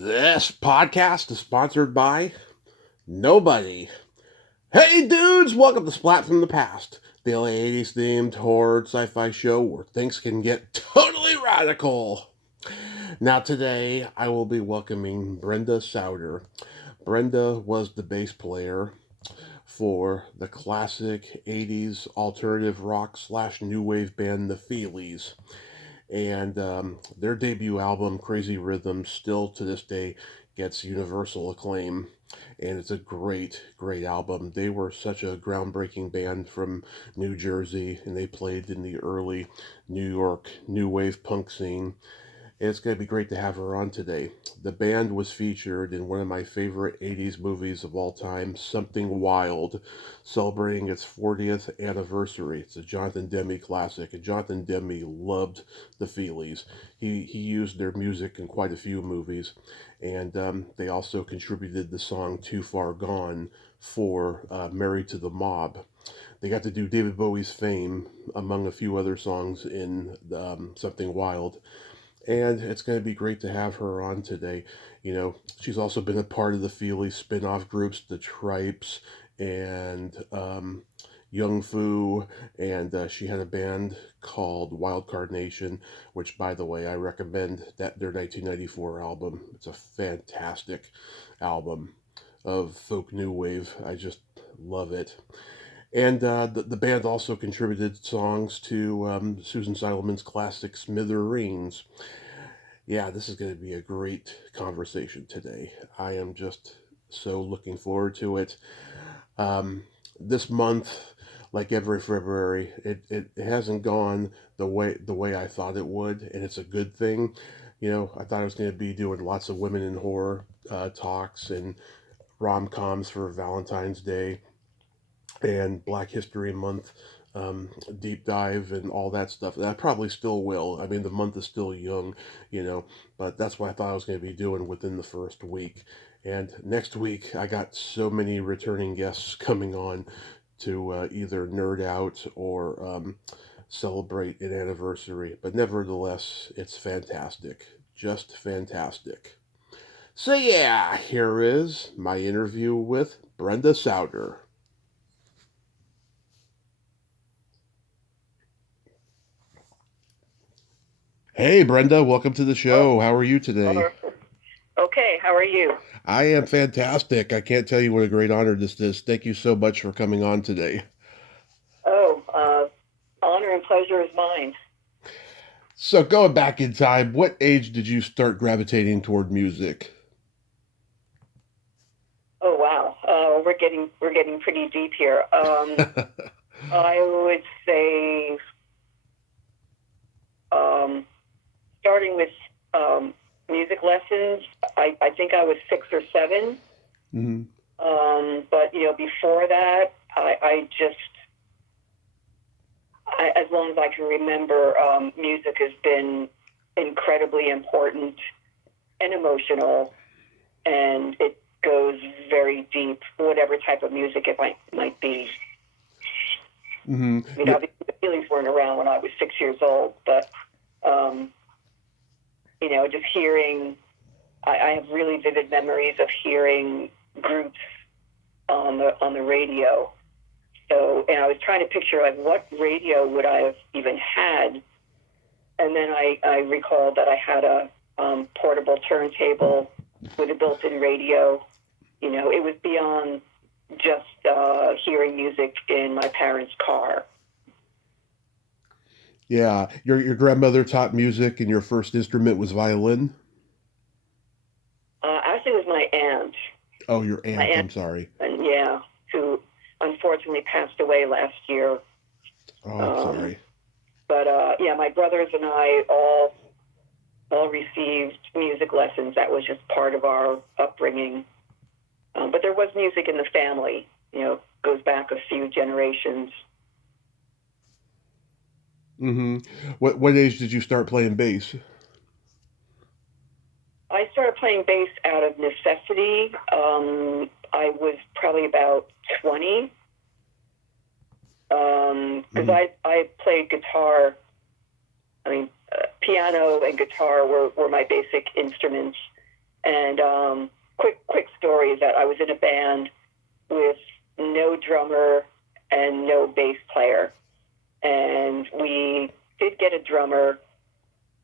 This podcast is sponsored by nobody. Hey dudes, welcome to Splat from the Past, the LA 80s themed horror sci-fi show where things can get totally radical. Now today I will be welcoming Brenda Sauter. Brenda was the bass player for the classic 80s alternative rock / new wave band the Feelies. And their debut album, Crazy Rhythms, still to this day gets universal acclaim. And it's a great, great album. They were such a groundbreaking band from New Jersey, and they played in the early New York new wave punk scene. It's going to be great to have her on today. The band was featured in one of my favorite 80s movies of all time, Something Wild, celebrating its 40th anniversary. It's a Jonathan Demme classic, and Jonathan Demme loved the Feelies. He used their music in quite a few movies, and they also contributed the song Too Far Gone for Married to the Mob. They got to do David Bowie's Fame, among a few other songs in Something Wild, and it's going to be great to have her on today. You know, she's also been a part of the Feely spin-off groups, the Tripes and Young Fu, and she had a band called Wild Carnation, which, by the way, I recommend that their 1994 album. It's a fantastic album of folk new wave. I just love it. And the band also contributed songs to Susan Seidelman's classic Smithereens. Yeah, this is going to be a great conversation today. I am just so looking forward to it. This month, like every February, it hasn't gone the way I thought it would, and it's a good thing. You know, I thought I was going to be doing lots of women in horror talks and rom-coms for Valentine's Day and Black History Month deep dive and all that stuff. And I probably still will. I mean, the month is still young, you know, but that's what I thought I was going to be doing within the first week. And next week, I got so many returning guests coming on to either nerd out or celebrate an anniversary. But nevertheless, it's fantastic. Just fantastic. So, yeah, here is my interview with Brenda Sauter. Hey, Brenda, welcome to the Oh, show. How are you today? or, okay. How are you? I am fantastic. I can't tell you what a great honor this is. Thank you so much for coming on today. Oh, honor and pleasure is mine. So, going back in time, what age did you start gravitating toward music? Oh, wow. We're getting pretty deep here. I would say, um, starting with music lessons. I think I was 6 or 7. Hmm. But before that, I just, as long as I can remember, music has been incredibly important and emotional, and it goes very deep, whatever type of music it might be. Hmm. I mean, obviously the Feelies weren't around when I was 6 years old, but um, just hearing, I have really vivid memories of hearing groups on the radio. So, and I was trying to picture like what radio would I have even had, and then I recalled that I had a portable turntable with a built-in radio. It was beyond just hearing music in my parents' car. Yeah, your grandmother taught music, and your first instrument was violin. Actually, it was my aunt. Oh, your My aunt. aunt, I'm sorry. and yeah, who unfortunately passed away last year. Oh, I'm Um, sorry. but yeah, my brothers and I all received music lessons. That was just part of our upbringing. But there was music in the family. Goes back a few generations. Hmm. What age did you start playing bass? I started playing bass out of necessity. I was probably about 20 because Hmm. I played guitar. I mean, piano and guitar were my basic instruments. And quick story is that I was in a band with no drummer and no bass player, and we did get a drummer,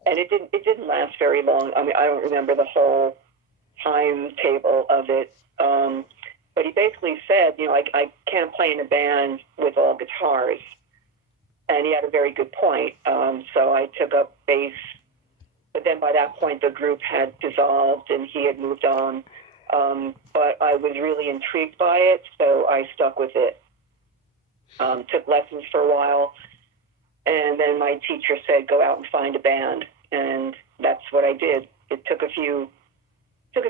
and it didn't last very long. I mean, I don't remember the whole timetable of it, but he basically said, I can't play in a band with all guitars, and he had a very good point. So I took up bass. But then by that point, the group had dissolved and he had moved on. But I was really intrigued by it, so I stuck with it. Took lessons for a while, and then my teacher said, "Go out and find a band," and that's what I did. It took a few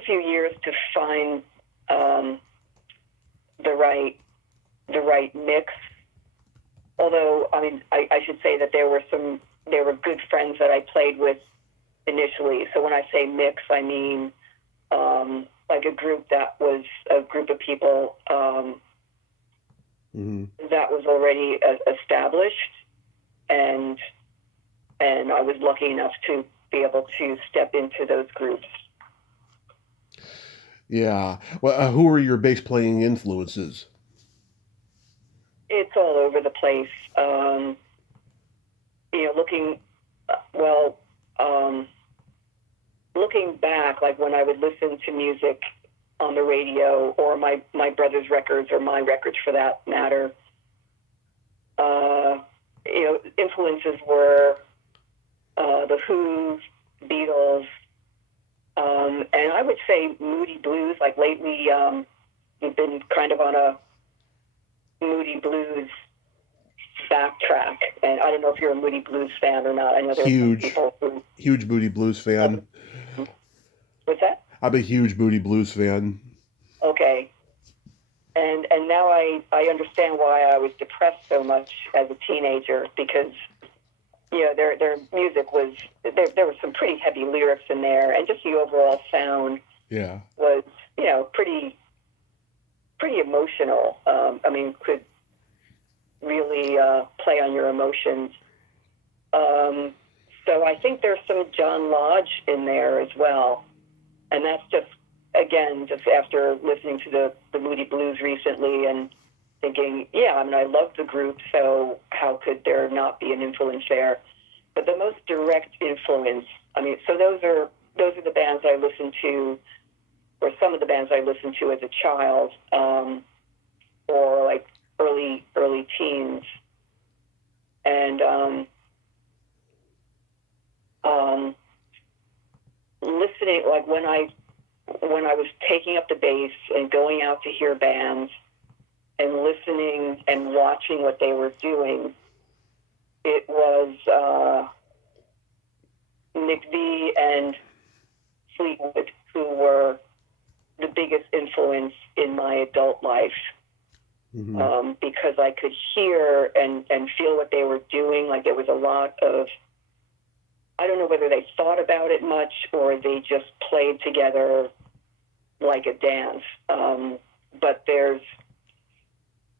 years to find the right mix. Although, I mean, I should say that there were good friends that I played with initially. So when I say mix, I mean like a group that was a group of people that was already established, and I was lucky enough to be able to step into those groups. Yeah. Well, who are your bass playing influences? It's all over the place. Looking back, like when I would listen to music on the radio or my brother's records or my records for that matter, influences were the Who, Beatles, and I would say moody blues. Like lately, we've been kind of on a moody blues backtrack, and I don't know if you're a moody blues fan or not. I know there's some people who... Huge moody blues fan. What's that? I'm a huge moody blues fan. Okay. And now I understand why I was depressed so much as a teenager, because their music was there was some pretty heavy lyrics in there, and just the overall sound was pretty emotional. I mean, could really play on your emotions. So I think there's some John Lodge in there as well, and that's just after listening to the Moody Blues recently and thinking, I love the group, so how could there not be an influence there? But the most direct influence, so those are the bands I listened to, or some of the bands I listened to as a child, or like early teens, and listening, like when I was taking up the bass and going out to hear bands and listening and watching what they were doing, it was McVie and Fleetwood who were the biggest influence in my adult life. Because I could hear and feel what they were doing. Like there was a lot of, I don't know whether they thought about it much or they just played together like a dance. But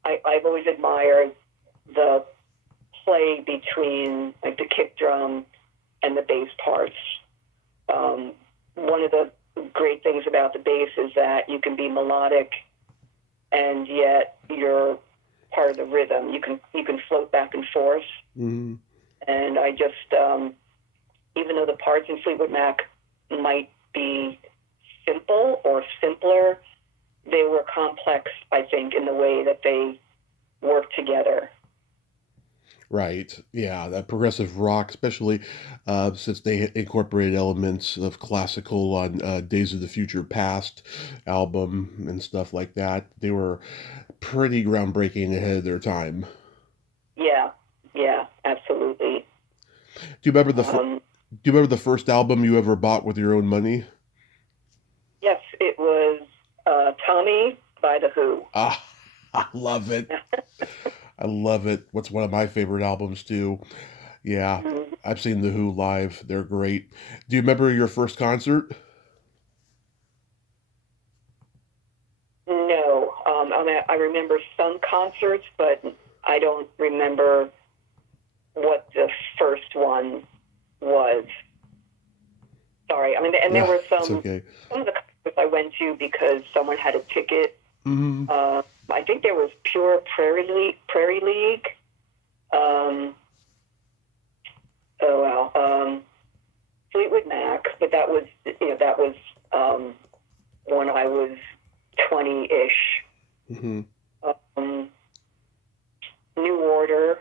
I've always admired the play between like the kick drum and the bass parts. One of the great things about the bass is that you can be melodic and yet you're part of the rhythm. You can float back and forth. And I just, even though the parts in Fleetwood Mac might be simple or simpler, they were complex, I think, in the way that they work together. Right. Yeah, that progressive rock, especially since they incorporated elements of classical on Days of the Future Past album and stuff like that. They were pretty groundbreaking, ahead of their time. Yeah, absolutely. Do you remember the first album you ever bought with your own money? Yes, it was Tommy by The Who. I love it. I love it. What's one of my favorite albums too. Yeah, I've seen The Who live. They're great. Do you remember your first concert? No. I remember some concerts, but I don't remember what the first one was. Sorry. There were some. Okay. Some of the to because someone had a ticket. Mm-hmm. I think there was Pure Prairie League. Fleetwood Mac, but that was when I was 20-ish. Mm-hmm. New Order.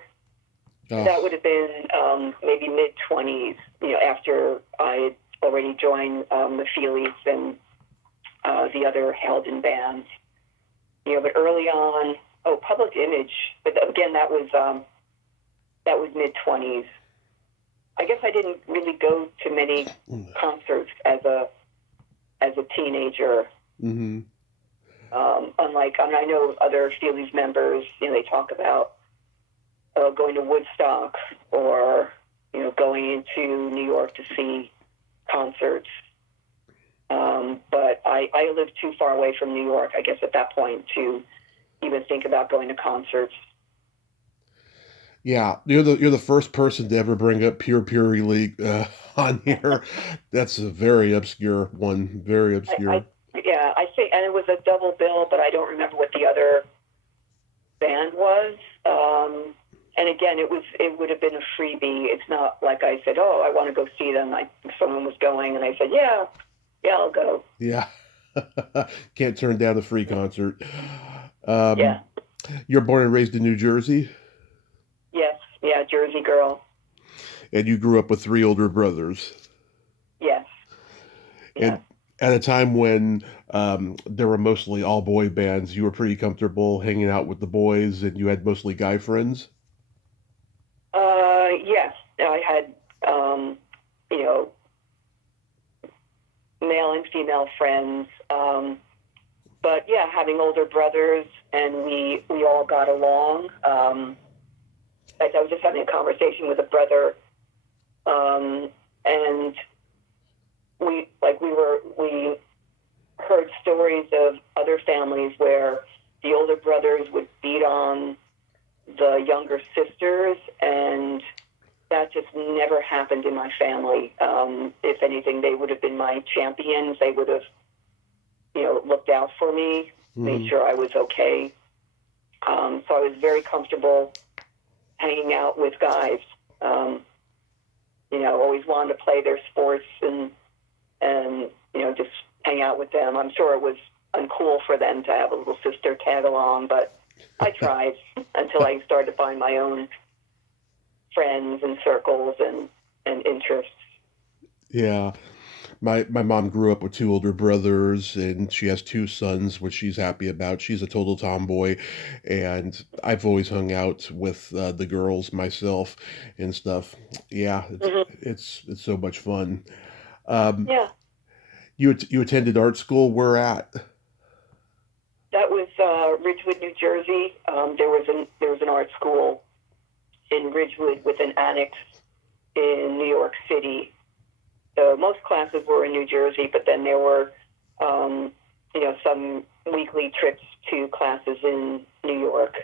Oh. That would have been maybe mid-20s, after I had already joined the Feelies and the other Halden bands. But early on, Public Image. But again, that was mid-20s. I guess I didn't really go to many concerts as a teenager. Mm-hmm. Unlike, I know other Feelies members, they talk about going to Woodstock or, going into New York to see concerts. But I lived too far away from New York, I guess, at that point to even think about going to concerts. Yeah, you're the first person to ever bring up Pure Prairie League on here. That's a very obscure one. Very obscure. I think, and it was a double bill, but I don't remember what the other band was. And again, it would have been a freebie. It's not like I said, I want to go see them. Someone was going, and I said, yeah, I'll go. Yeah, can't turn down a free concert. Yeah. You're born and raised in New Jersey? Yes, yeah, Jersey girl. And you grew up with 3 older brothers? Yes. And at a time when there were mostly all boy bands, you were pretty comfortable hanging out with the boys and you had mostly guy friends? Yes. I had, male and female friends. But yeah, having older brothers, and we all got along. I was just having a conversation with a brother, and we heard stories of other families where the older brothers would beat on the younger sisters, and that just never happened in my family. If anything, they would have been my champions. They would have, looked out for me, made sure I was okay. So I was very comfortable hanging out with guys. Always wanted to play their sports and just hang out with them. I'm sure it was uncool for them to have a little sister tag along, but I tried until I started to find my own friends and circles and interests. Yeah. My mom grew up with 2 older brothers, and she has 2 sons, which she's happy about. She's a total tomboy, and I've always hung out with the girls myself and stuff. Yeah, it's so much fun. Yeah. You attended art school? Where at? That was Ridgewood, New Jersey. There was an art school in Ridgewood with an annex in New York City. So most classes were in New Jersey, but then there were, some weekly trips to classes in New York.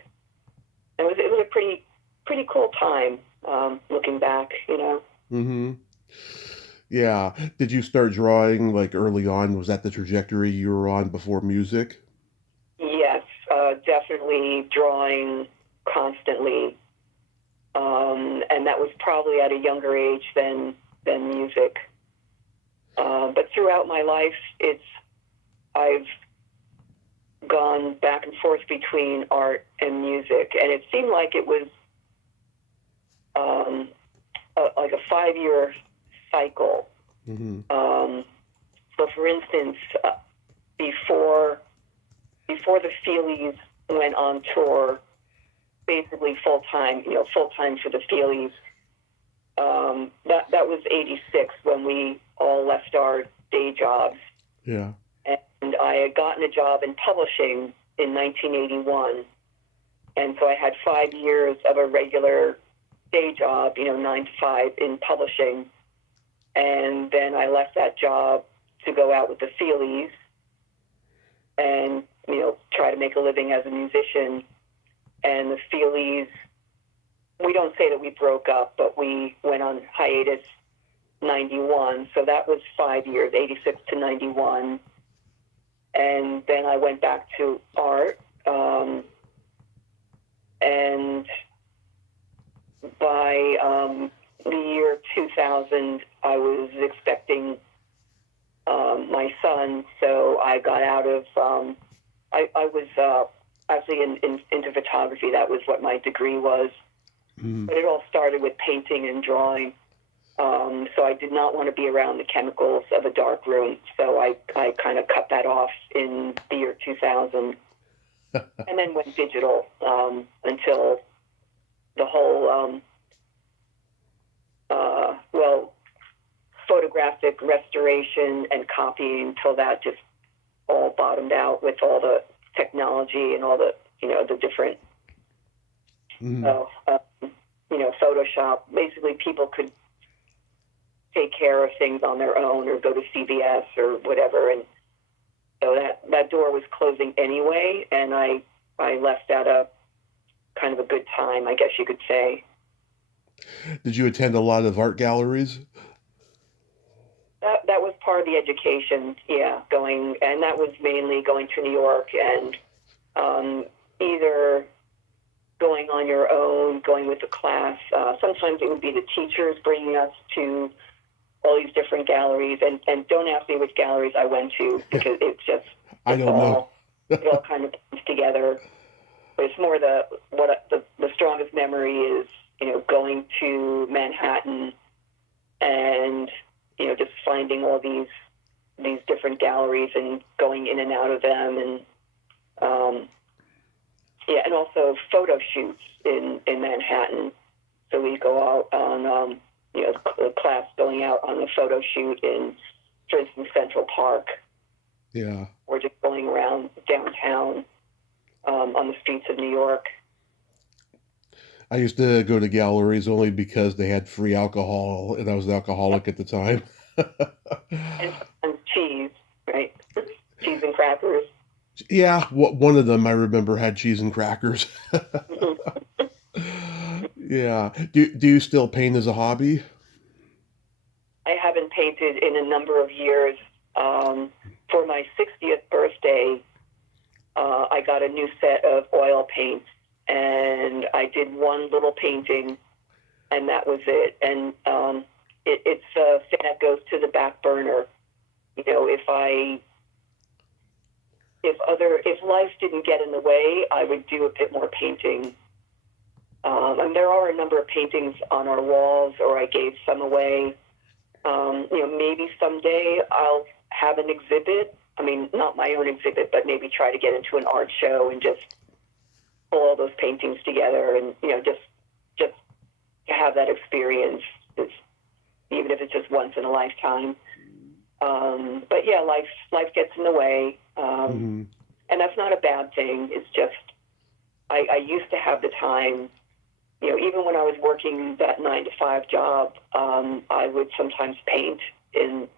It was a pretty cool time, looking back, Mm-hmm. Yeah. Did you start drawing like early on? Was that the trajectory you were on before music? Yes, definitely drawing constantly. And that was probably at a younger age than music. But throughout my life, I've gone back and forth between art and music, and it seemed like it was like a 5-year cycle. Mm-hmm. So, for instance, before the Feelies went on tour, basically full time for the Feelies. That was '86 when we all left our day jobs. Yeah. And I had gotten a job in publishing in 1981. And so I had 5 years of a regular day job, 9 to 5 in publishing. And then I left that job to go out with the Feelies and, try to make a living as a musician. And the Feelies, we don't say that we broke up, but we went on hiatus 91. So that was 5 years, 86 to 91. And then I went back to art, and by the year 2000, I was expecting my son, so I got out of. I was actually into photography. That was what my degree was. Mm. But it all started with painting and drawing. So I did not want to be around the chemicals of a dark room. So I kind of cut that off in the year 2000, and then went digital until the whole photographic restoration and copying, until that just all bottomed out with all the technology and all the the different Photoshop. Basically, people could take care of things on their own or go to CVS or whatever, and so that door was closing anyway, and I left at a kind of a good time, I guess you could say. Did you attend a lot of art galleries? That was part of the education, yeah, and that was mainly going to New York and either going on your own, going with the class. Sometimes it would be the teachers bringing us to all these different galleries, and don't ask me which galleries I went to, because I don't know. It all kind of comes together. But it's more the strongest memory is going to Manhattan and just finding all these different galleries and going in and out of them, and and also photo shoots in Manhattan. So we go out on the class going out on a photo shoot in, for instance, Central Park. Yeah. Or just going around downtown on the streets of New York. I used to go to galleries only because they had free alcohol, and I was an alcoholic at the time. and cheese, right? Cheese and crackers. Yeah, one of them I remember had cheese and crackers. Yeah. Do you still paint as a hobby? I haven't painted in a number of years. For my 60th birthday, I got a new set of oil paints, and I did one little painting, and that was it. And it's a thing that goes to the back burner. If life didn't get in the way, I would do a bit more painting. And there are a number of paintings on our walls, or I gave some away. Maybe someday I'll have an exhibit. I mean, not my own exhibit, but maybe try to get into an art show and just pull all those paintings together, and just to have that experience, even if it's just once in a lifetime. But yeah, life gets in the way, and that's not a bad thing. It's just I used to have the time. Even when I was working that 9-to-5 job, I would sometimes paint in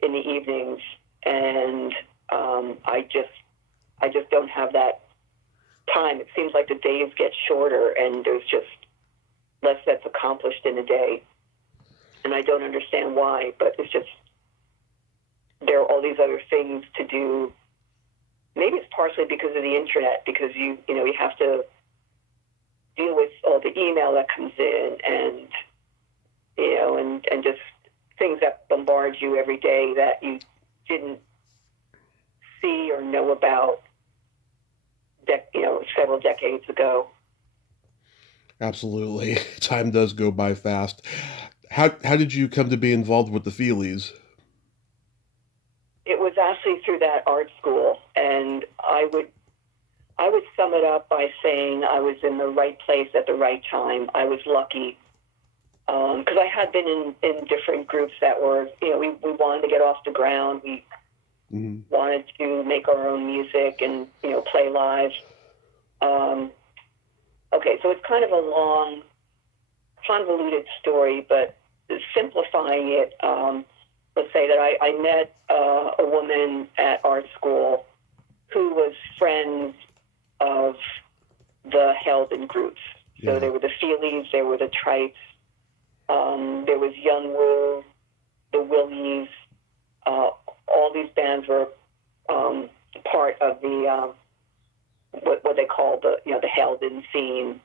the evenings, and I just don't have that time. It seems like the days get shorter, and there's just less that's accomplished in a day, and I don't understand why. But it's just there are all these other things to do. Maybe it's partially because of the internet, because you have to deal with all the email that comes in, and and just things that bombard you every day that you didn't see or know about several decades ago. Absolutely. Time does go by fast. How did you come to be involved with the Feelies? It was actually through that art school, and I would sum it up by saying I was in the right place at the right time. I was lucky, because I had been in different groups that were, we wanted to get off the ground. We wanted to make our own music and, play live. Okay, so it's kind of a long, convoluted story, but simplifying it, let's say that I met a woman at art school who was friends of the held-in groups. So there were the Feelies, there were the Trites, there was Young Woo, the Willies. All these bands were part of the what they call the the Halden scene.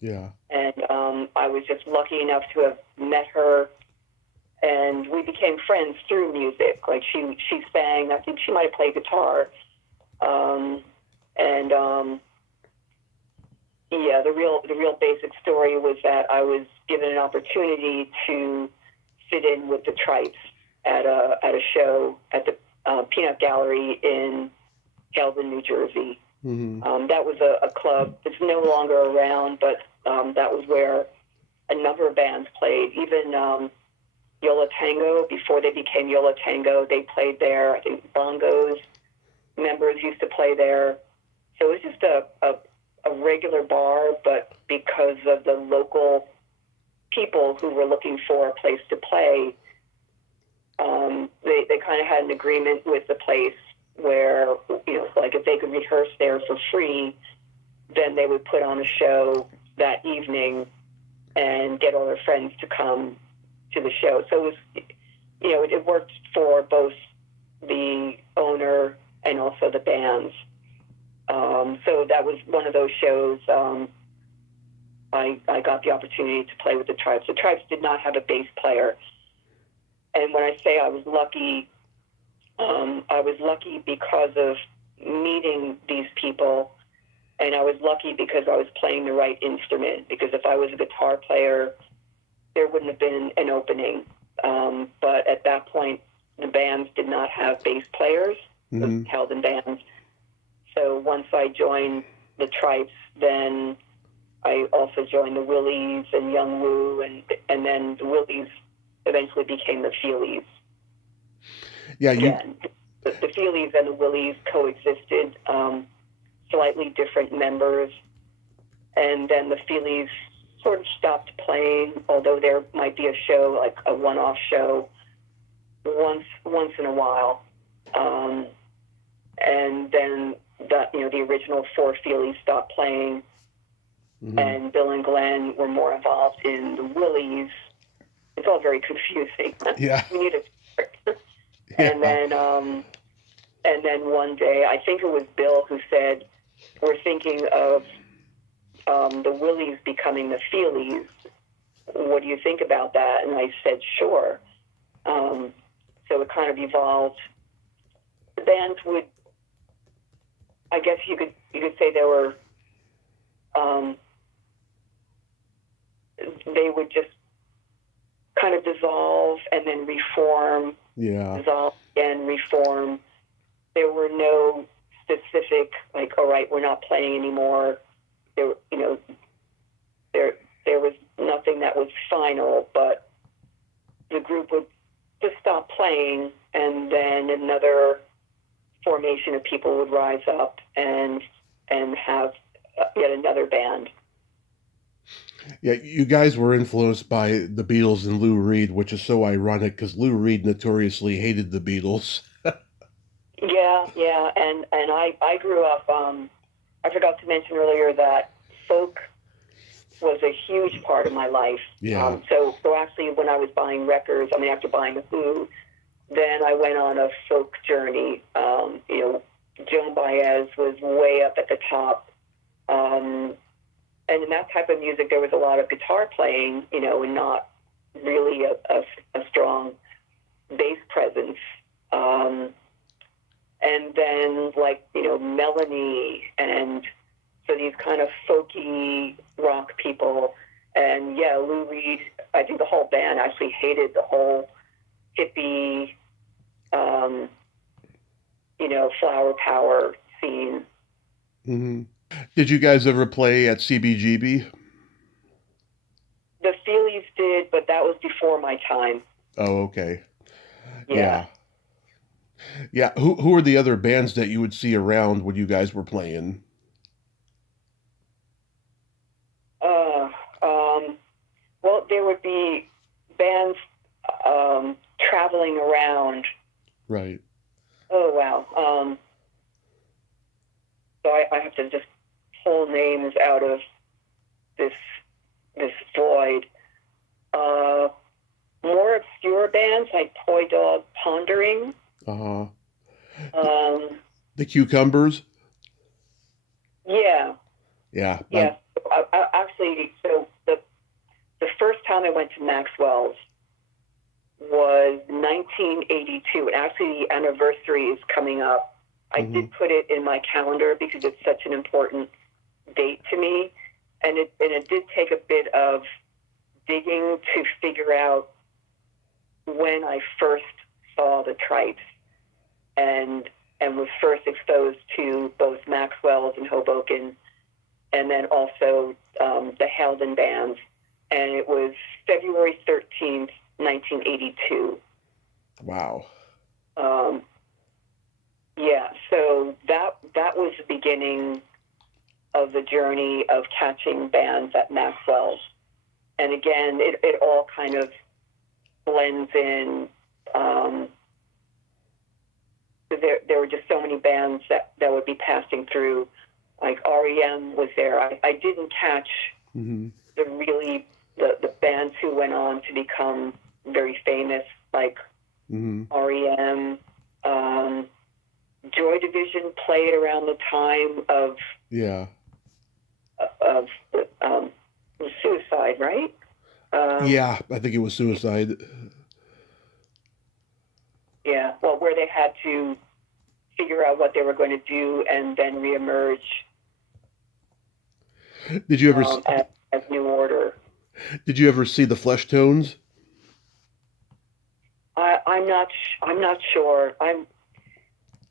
Yeah. And I was just lucky enough to have met her, and we became friends through music. Like she sang. I think she might have played guitar. Yeah, the real basic story was that I was given an opportunity to sit in with the Tripes at a show at the Peanut Gallery in Halden, New Jersey. Mm-hmm. That was a club that's no longer around, but that was where a number of bands played. Even Yola Tango, before they became Yola Tango, they played there. I think Bongos members used to play there. So it was just a regular bar, but because of the local people who were looking for a place to play, they kind of had an agreement with the place where, like if they could rehearse there for free, then they would put on a show that evening and get all their friends to come to the show. So it was, it worked for both the owner and also the bands. So that was one of those shows. I got the opportunity to play with the Tribes. The Tribes did not have a bass player. And when I say I was lucky because of meeting these people, and I was lucky because I was playing the right instrument, because if I was a guitar player, there wouldn't have been an opening. But at that point, the bands did not have bass players, Mm-hmm. the Halden bands. So once I joined the Tripes, then I also joined the Willies and Young Woo, and then the Willies eventually became the Feelies. Yeah, Again, the Feelies and the Willies coexisted, slightly different members, and then the Feelies sort of stopped playing, although there might be a show, like a one-off show, once in a while. And then the original four Feelies stopped playing, Mm-hmm. and Bill and Glenn were more involved in the Willies. It's all very confusing. Yeah. We need a Yeah. And then one day, I think it was Bill who said, "We're thinking of the Willies becoming the Feelies. What do you think about that?" And I said, "Sure." So it kind of evolved. The bands would, I guess you could say they would just kind of dissolve and then reform. Yeah. Dissolve and reform. There were no specific, like, all right, we're not playing anymore. There was nothing that was final, but the group would just stop playing, and then another formation of people would rise up and have yet another band. Yeah, you guys were influenced by the Beatles and Lou Reed, which is so ironic because Lou Reed notoriously hated the Beatles. Yeah, and I grew up. I forgot to mention earlier that folk was a huge part of my life. Yeah. So actually, when I was buying records, after buying the Who, then I went on a folk journey. Joan Baez was way up at the top. And in that type of music, there was a lot of guitar playing, and not really a strong bass presence. And then, Melanie, and so these kind of folky rock people. And, yeah, Lou Reed, I think the whole band actually hated the whole hippie, flower power scene. Mm-hmm. Did you guys ever play at CBGB? The Feelies did, but that was before my time. Oh, okay. Yeah. Yeah. Who are the other bands that you would see around when you guys were playing? Well, there would be bands traveling around. Right. Oh, wow. So I have to just pull names out of this void. More obscure bands like Toy Dog Pondering. Uh-huh. The Cucumbers. Yeah. Yeah. Yeah. Actually, so the first time I went to Maxwell's was 1982, and actually the anniversary is coming up. I did put it in my calendar because it's such an important date to me, and it did take a bit of digging to figure out when I first saw the Tripes and was first exposed to both Maxwell's in Hoboken and then also the Halden bands. And it was February 13th, 1982. Wow. Yeah, so that was the beginning of the journey of catching bands at Maxwell's. And again, it all kind of blends in. There were just so many bands that would be passing through. Like REM was there. I didn't catch the bands who went on to become very famous, like REM. Joy Division played around the time of Suicide, right? Yeah, I think it was Suicide. Yeah, well, where they had to figure out what they were going to do and then reemerge. Did you ever as New Order? Did you ever see the Flesh Tones? I'm not sure.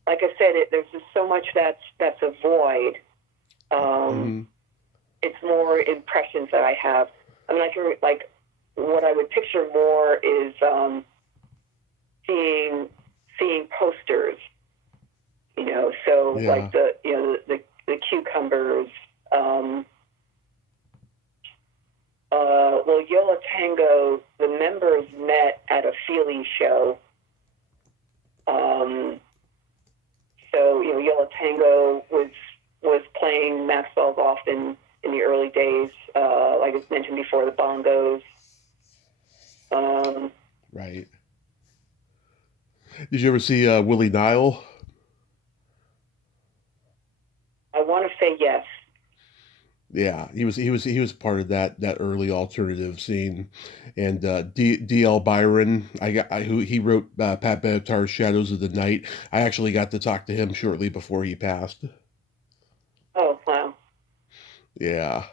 Like I said, there's just so much that's a void. It's more impressions that I have. I mean, I can what I would picture more is seeing posters. So like the Cucumbers. Well, Yo La Tengo, the members met at a Feelies show. So Yo La Tengo was playing Maxwell's often in the early days, like I mentioned before, the bongos. Right. Did you ever see Willie Nile? I want to say yes. Yeah, he was part of that early alternative scene, and D.L. Byron, who he wrote Pat Benatar's Shadows of the Night. I actually got to talk to him shortly before he passed. Oh wow! Yeah.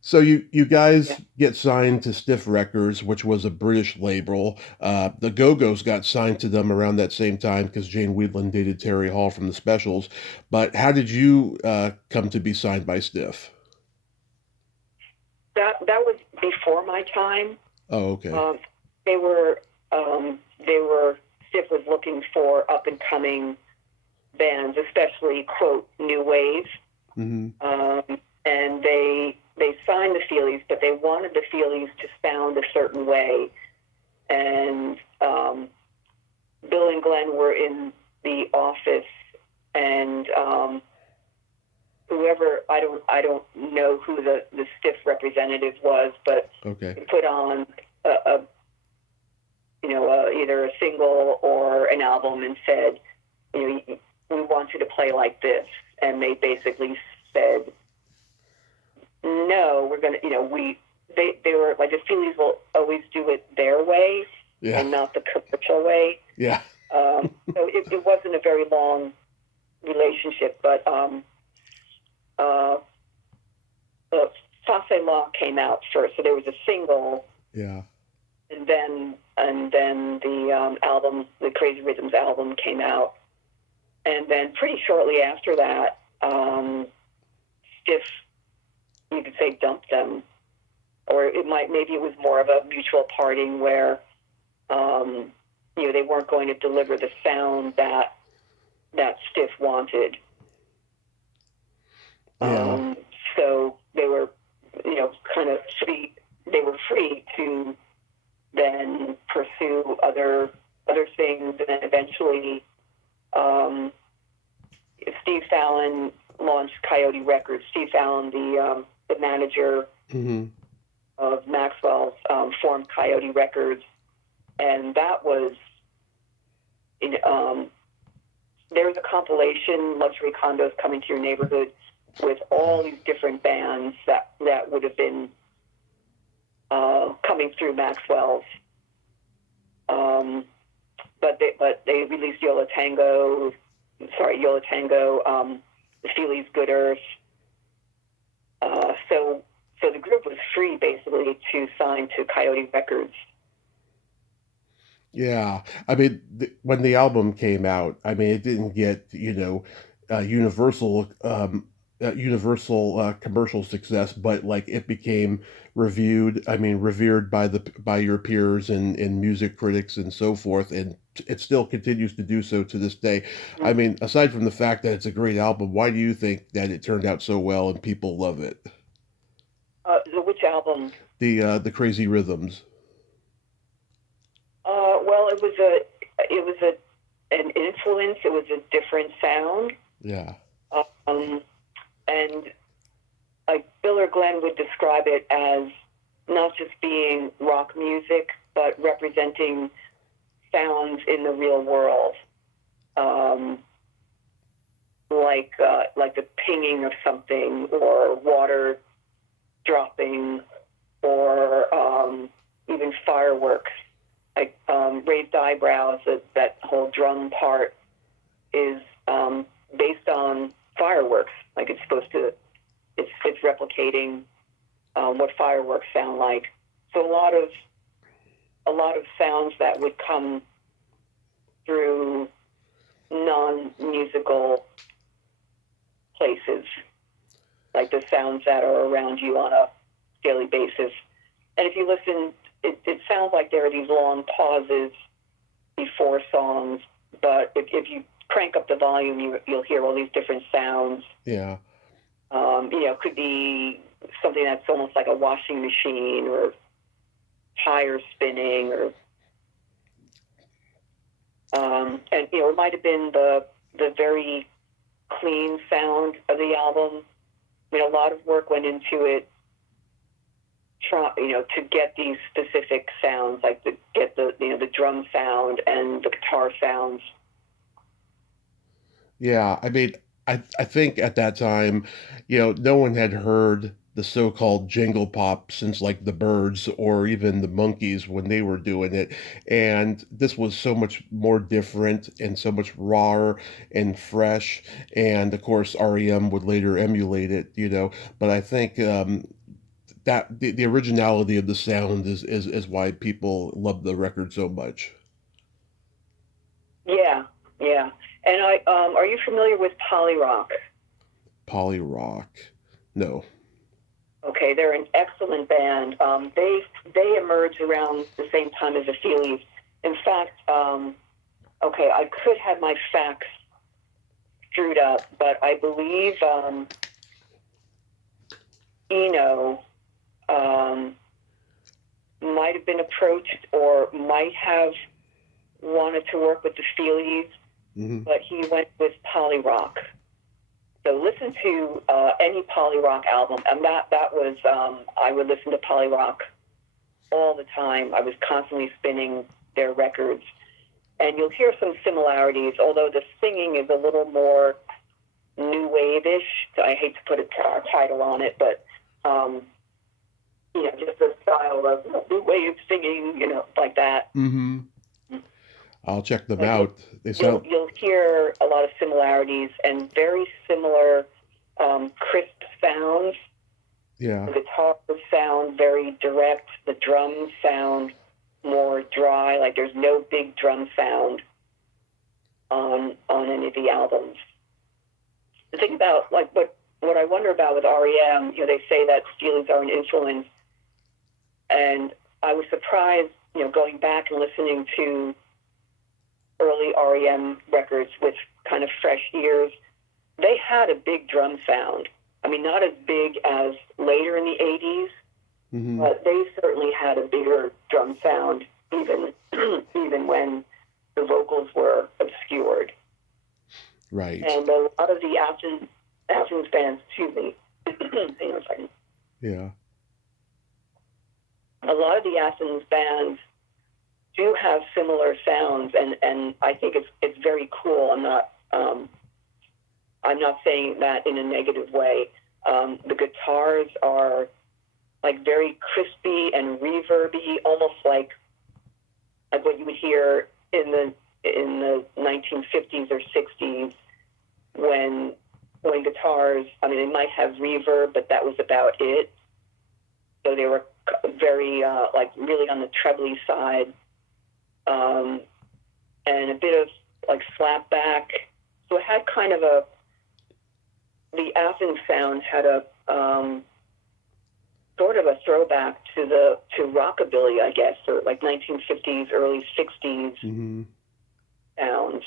So you guys get signed to Stiff Records, which was a British label. The Go-Go's got signed to them around that same time because Jane Wiedlin dated Terry Hall from the Specials. But how did you come to be signed by Stiff? That was before my time. Oh, okay. They were Stiff was looking for up and coming bands, especially quote new wave. And they signed the Feelies, but they wanted the Feelies to sound a certain way. And Bill and Glenn were in the office, and whoever I don't know who the Stiff representative was, but okay. They put on either a single or an album and said, we want you to play like this, and they basically said, no, we're going to, they were like, the Feelies will always do it their way and not the commercial way. Yeah. So it wasn't a very long relationship, but the Face Law came out first. So there was a single. Yeah. And then the album, the Crazy Rhythms album came out. And then pretty shortly after that, Stiff, you could say, dumped them, or maybe it was more of a mutual parting where, they weren't going to deliver the sound that Stiff wanted. Yeah. So they were, kind of free. They were free to then pursue other things, and then eventually, Steve Fallon launched Coyote Records. Steve Fallon, the manager of Maxwell's, formed Coyote Records, and that was, they compilation, Luxury Condos Coming to Your Neighborhood, with all these different bands that would have been coming through Maxwell's. But they released Yola Tango, the Feelies, Good Earth. So the group was free basically to sign to Coyote Records. Yeah, I mean, when the album came out, I mean, it didn't get, universal commercial success, but like it became revered by your peers and music critics and so forth, and it still continues to do so to this day. I mean, aside from the fact that it's a great album, why do you think that it turned out so well and people love it? Which album? The Crazy Rhythms. Well, it was an influence. It was a different sound. Yeah. And like Bill or Glenn would describe it as not just being rock music, but representing sounds in the real world, like the pinging of something, or water dropping, or even fireworks. Like Raised Eyebrows, that whole drum part is based on fireworks. Like it's replicating what fireworks sound like. So a lot of sounds that would come through non-musical places, like the sounds that are around you on a daily basis. And if you listen, it sounds like there are these long pauses before songs, but if you crank up the volume, you'll hear all these different sounds. Yeah. Could be something that's almost like a washing machine, or tire spinning, or and it might have been the very clean sound of the album. I mean, a lot of work went into it, to get these specific sounds, like the drum sound and the guitar sounds. Yeah, I mean, I think at that time, no one had heard the so-called jingle pop since like the Byrds or even the Monkees when they were doing it. And this was so much more different and so much rawer and fresh. And of course, REM would later emulate it, But I think that the originality of the sound is why people love the record so much. Yeah, yeah. And are you familiar with Polyrock? Polyrock, no. Okay, they're an excellent band. They emerged around the same time as the Feelies. In fact, I could have my facts screwed up, but I believe Eno might have been approached or might have wanted to work with the Feelies, but he went with Polyrock. So listen to any Polyrock album, and that was I would listen to Polyrock all the time. I was constantly spinning their records, and you'll hear some similarities, although the singing is a little more new wave-ish. I hate to put a title on it, but just the style of new wave singing, like that. Mm-hmm. I'll check them out. You'll hear a lot of similarities and very similar crisp sounds. Yeah. The guitars sound very direct. The drums sound more dry. Like there's no big drum sound on any of the albums. The thing about like what I wonder about with REM, they say that Feelies are an influence, and I was surprised, going back and listening to early REM records with kind of fresh ears. They had a big drum sound. I mean, not as big as later in the 80s, but they certainly had a bigger drum sound, even when the vocals were obscured. Right. And a lot of the Athens bands, excuse me, hang on a second. Yeah. A lot of the Athens bands do have similar sounds, and I think it's very cool. I'm not I'm not saying that in a negative way. The guitars are like very crispy and reverby, almost like what you would hear in the 1950s or 60s when guitars. I mean, they might have reverb, but that was about it. So they were very like really on the trebly side, and a bit of like slapback. So it had kind of the Athens sound had a sort of a throwback to rockabilly, I guess, or like 1950s, early 60s sounds.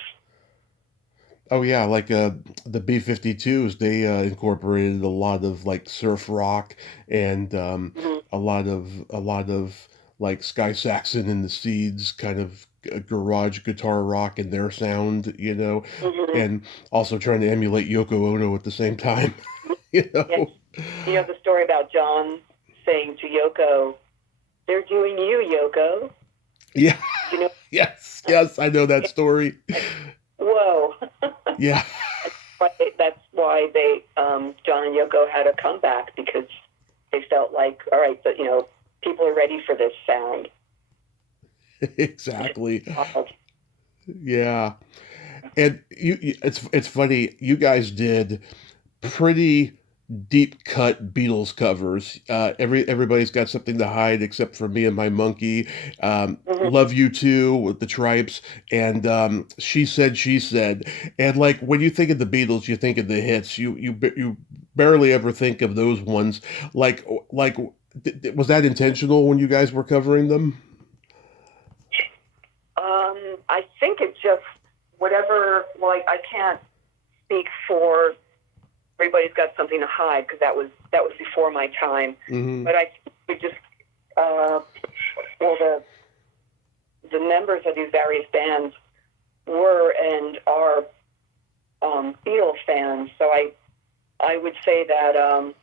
Oh yeah, like the B-52s, they incorporated a lot of like surf rock and a lot of like Sky Saxon and the Seeds kind of garage guitar rock in their sound, and also trying to emulate Yoko Ono at the same time, Yes. You know the story about John saying to Yoko, "They're doing you, Yoko." Yeah. You know? Yes, I know that story. Whoa. Yeah. That's why they John and Yoko had a comeback, because they felt like, all right, but people are ready for this sound. Exactly. Yeah. And it's funny, you guys did pretty deep cut Beatles covers. Everybody's got something to hide except for me and my monkey. Love You Too with the Tripes, and She Said. And like when you think of the Beatles, you think of the hits. You barely ever think of those ones. Like was that intentional when you guys were covering them? I think it's just whatever. Like, I can't speak for Everybody's Got Something to Hide, because that was before my time. But I think we just the members of these various bands were and are Beatles fans, so I would say that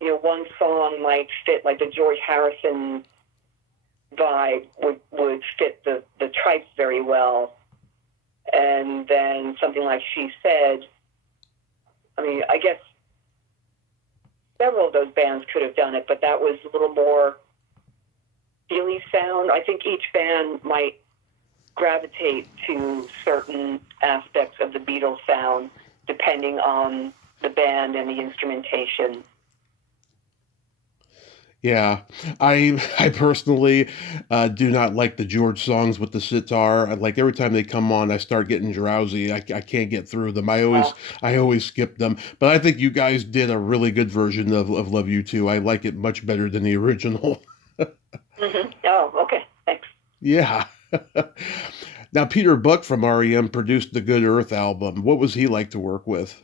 one song might fit, like the George Harrison vibe would fit the Tripes very well, and then something like She Said. I mean, I guess several of those bands could have done it, but that was a little more Feelies sound. I think each band might gravitate to certain aspects of the Beatles sound depending on the band and the instrumentation. Yeah, I personally do not like the George songs with the sitar. Like every time they come on, I start getting drowsy. I can't get through them. I always skip them. But I think you guys did a really good version of Love You Too. I like it much better than the original. Oh, okay, thanks. Yeah. Now Peter Buck from REM produced the Good Earth album. What was he like to work with?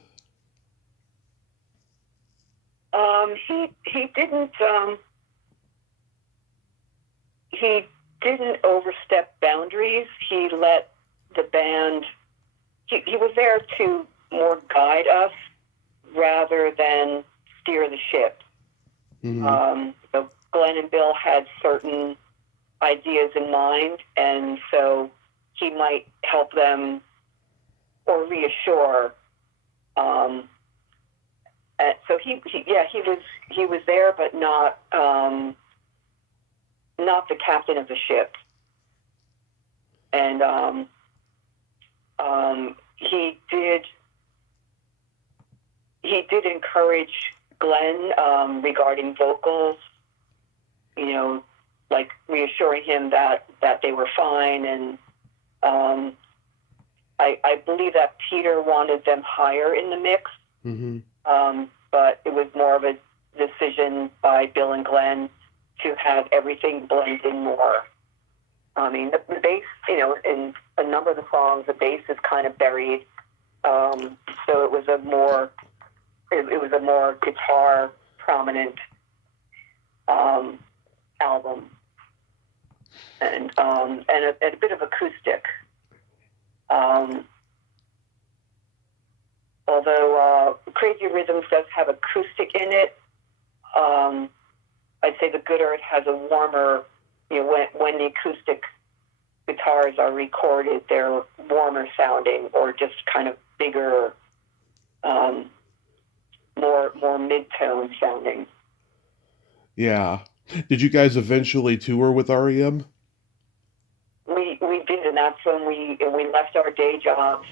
He didn't. He didn't overstep boundaries. He let the band. He was there to more guide us rather than steer the ship. So Glenn and Bill had certain ideas in mind, and so he might help them or reassure. So he was there, but not the captain of the ship. And he did encourage Glenn regarding vocals, like reassuring him that they were fine. And I believe that Peter wanted them higher in the mix, but it was more of a decision by Bill and Glenn to have everything blend in more. I mean, the bass, in a number of the songs, the bass is kind of buried, so it was a more guitar prominent album, and a bit of acoustic. Although Crazy Rhythms does have acoustic in it, I'd say the Good Earth has a warmer, when the acoustic guitars are recorded, they're warmer sounding or just kind of big bigger, more mid-tone sounding. Yeah. Did you guys eventually tour with REM? We did, and that's when we left our day jobs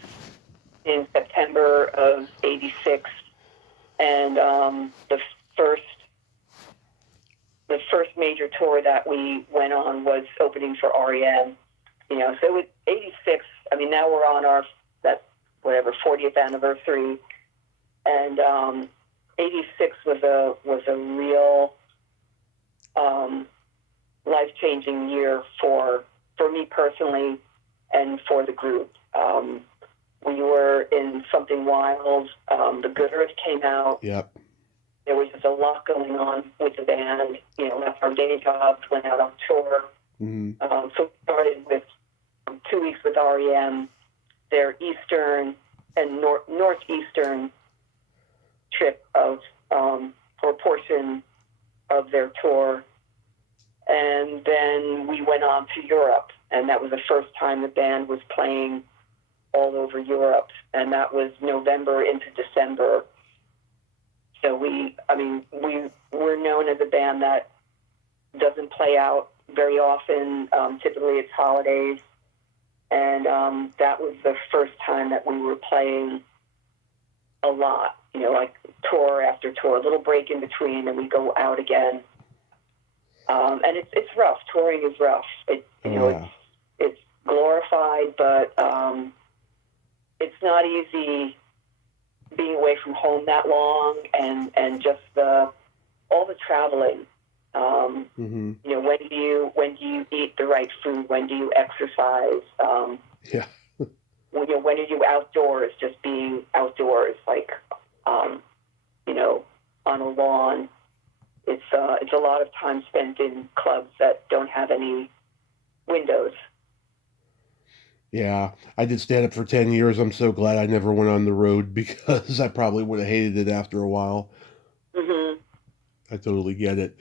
in September of '86, and first the first major tour that we went on was opening for REM. So with '86, I mean, now we're on our 40th anniversary, and '86 was a real life-changing year for me personally and for the group. We were in Something Wild. The Good Earth came out. Yep. There was just a lot going on with the band. Left our day jobs, went out on tour. Mm-hmm. So we started with 2 weeks with REM, their eastern and northeastern trip of or portion of their tour. And then we went on to Europe, and that was the first time the band was playing all over Europe, and that was November into December. So we're known as a band that doesn't play out very often. Typically it's holidays, and that was the first time that we were playing a lot, like tour after tour, a little break in between, and we go out again. And it's rough. Touring is rough. It's glorified, but it's not easy being away from home that long, and just all the traveling. Mm-hmm. When do you eat the right food? When do you exercise? Yeah. When are you outdoors? Just being outdoors, like on a lawn. It's a lot of time spent in clubs that don't have any windows. Yeah, I did stand up for 10 years. I'm so glad I never went on the road because I probably would have hated it after a while. Mm-hmm. I totally get it.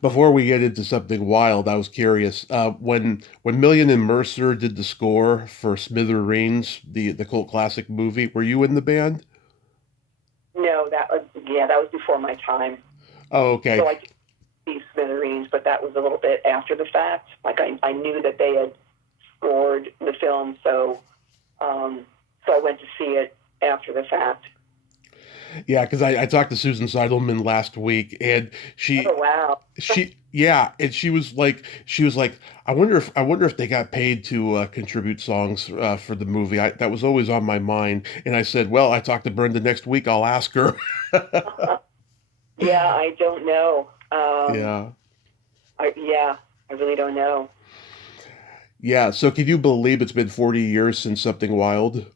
Before we get into Something Wild, I was curious. When Million and Mercer did the score for Smithereens, the cult classic movie, were you in the band? No, that was before my time. Oh, okay. So I did see Smithereens, but that was a little bit after the fact. Like I knew that they had scored the film, so I went to see it after the fact. Yeah, because I talked to Susan Seidelman last week, and Oh wow! and she was like, I wonder if they got paid to contribute songs for the movie. That was always on my mind, and I said, well, I talked to Brenda next week. I'll ask her. Yeah, I don't know. Yeah. I really don't know. Yeah. So, can you believe it's been 40 years since Something Wild?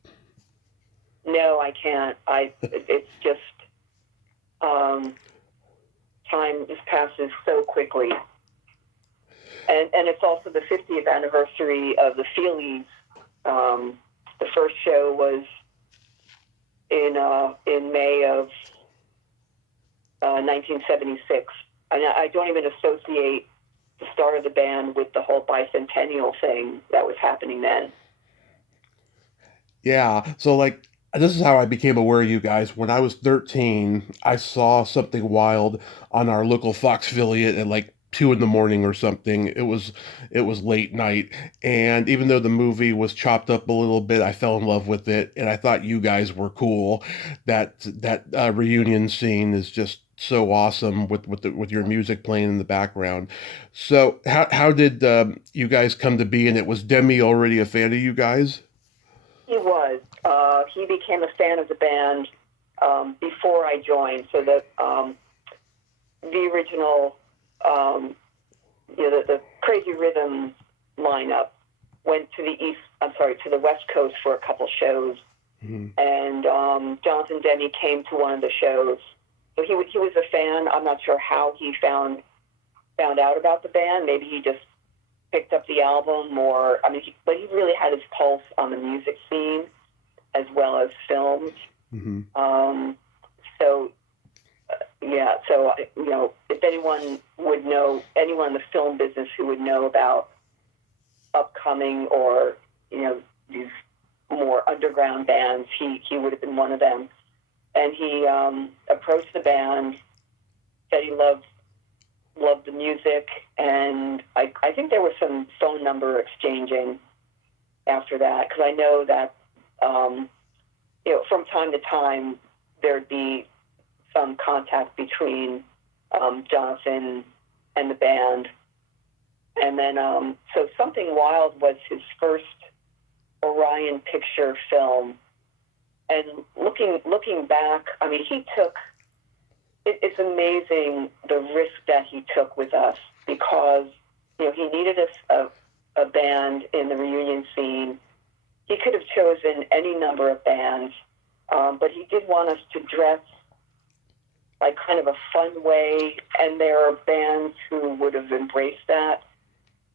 No, I can't. It's just time just passes so quickly, and it's also the 50th anniversary of the Feelies. The first show was in May of 1976, and I don't even associate the start of the band with the whole bicentennial thing that was happening then. Yeah. So, like, this is how I became aware of you guys. When I was 13, I saw Something Wild on our local Fox affiliate at like 2 in the morning or something. It was late night, and even though the movie was chopped up a little bit, I fell in love with it, and I thought you guys were cool. That reunion scene is just so awesome with your music playing in the background. So how did you guys come to be in it? Was Demi already a fan of you guys? He was. He became a fan of the band before I joined. So that the original, the Crazy Rhythm lineup went to to the West Coast for a couple shows, Mm-hmm. and Jonathan Demme came to one of the shows. So he was a fan. I'm not sure how he found out about the band. Maybe he just picked up the album, but he really had his pulse on the music scene as well as films. Mm-hmm. If anyone would know, anyone in the film business who would know about upcoming or these more underground bands. He would have been one of them. And he approached the band, said he loved the music, and I think there was some phone number exchanging after that, because I know that from time to time there'd be some contact between Jonathan and the band. And then so Something Wild was his first Orion picture film. And looking back, I mean, it's amazing the risk that he took with us, because he needed a band in the reunion scene. He could have chosen any number of bands, but he did want us to dress like kind of a fun way, and there are bands who would have embraced that.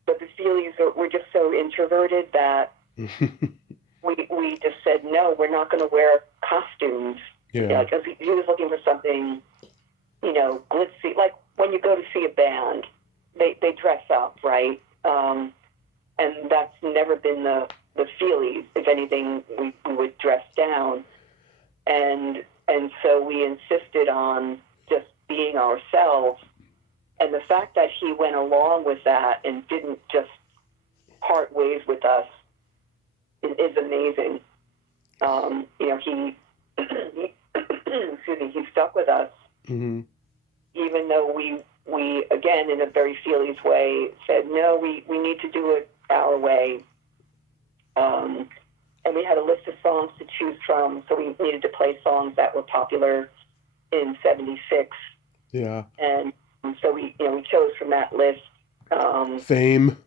But the Feelies were just so introverted that we just said, no, we're not going to wear costumes. Yeah. Because he was looking for something, glitzy. Like when you go to see a band, they dress up, right? And that's never been the Feelies. If anything, we would dress down. And so we insisted on just being ourselves. And the fact that he went along with that and didn't just part ways with us is amazing. He stuck with us, mm-hmm. even though we again, in a very Feelies way, said, no, we need to do it our way. And we had a list of songs to choose from, so we needed to play songs that were popular in '76. Yeah. And so we chose from that list. Fame.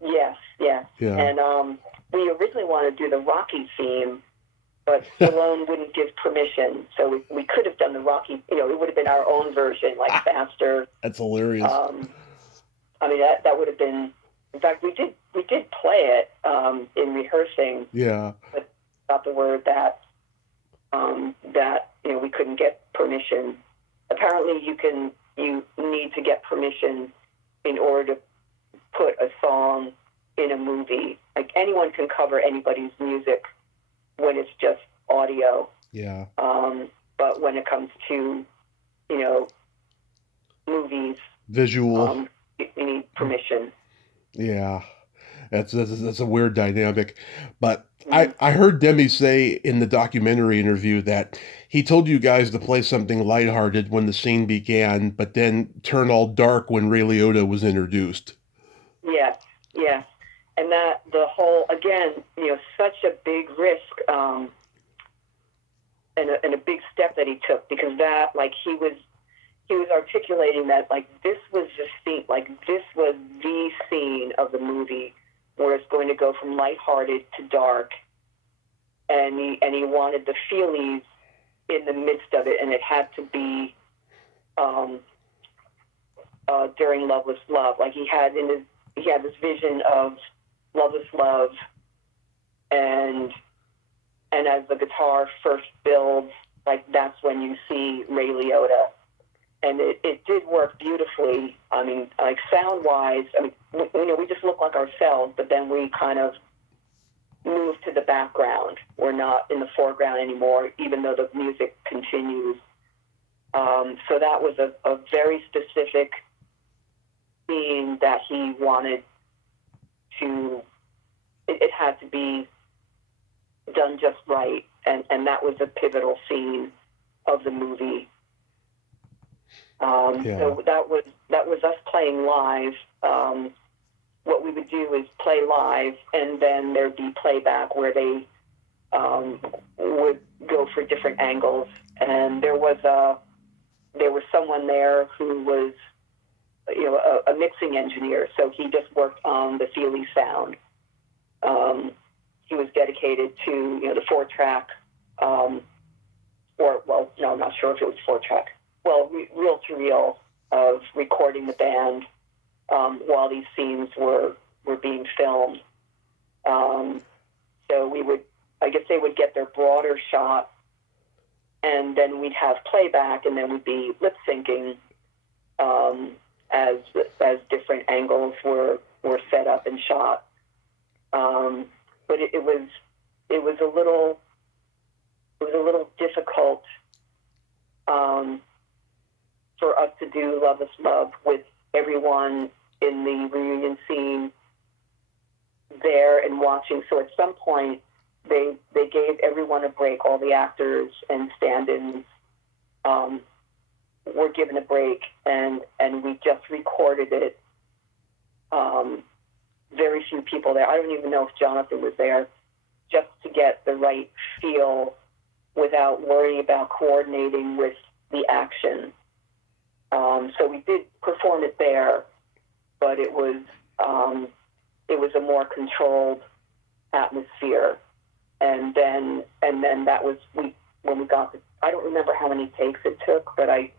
Yes. Yeah. And we originally wanted to do the Rocky theme, but Stallone wouldn't give permission. So we could have done the Rocky, it would have been our own version, like faster. That's hilarious. I mean, that would have been, in fact, we did play it in rehearsing. Yeah. But got the word that we couldn't get permission. Apparently you need to get permission in order to put a song in a movie. Like, anyone can cover anybody's music when it's just audio. Yeah. But when it comes to, movies, visual, you need permission. Yeah. That's a weird dynamic. But I heard Demme say in the documentary interview that he told you guys to play something lighthearted when the scene began, but then turn all dark when Ray Liotta was introduced. Yes. And that the whole, again, such a big risk and a big step that he took, because that, like, he was articulating that, like, this was the scene, like, this was the scene of the movie where it's going to go from lighthearted to dark, and he wanted the Feelies in the midst of it, and it had to be during Loveless Love. Like, he had this vision of Loveless Love, and as the guitar first builds, like, that's when you see Ray Liotta. And it did work beautifully. I mean, like, sound-wise, we just look like ourselves, but then we kind of move to the background. We're not in the foreground anymore, even though the music continues. So that was a very specific scene that he wanted to, it had to be done just right. And that was a pivotal scene of the movie. So that was us playing live. What we would do is play live, and then there'd be playback where they would go for different angles. And there was someone there who was, a mixing engineer. So he just worked on the Feelies sound. He was dedicated to the 4-track, I'm not sure if it was 4-track. Well, reel-to-reel of recording the band while these scenes were being filmed. So they would get their broader shot, and then we'd have playback, and then we'd be lip-syncing as different angles were set up and shot. But it it was a little difficult for us to do Love Is Love with everyone in the reunion scene there and watching. So at some point, they gave everyone a break. All the actors and stand-ins were given a break, and we just recorded it. Very few people there. I don't even know if Jonathan was there, just to get the right feel without worrying about coordinating with the action. So we did perform it there, but it was a more controlled atmosphere. And then that was when we got the, I don't remember how many takes it took, but I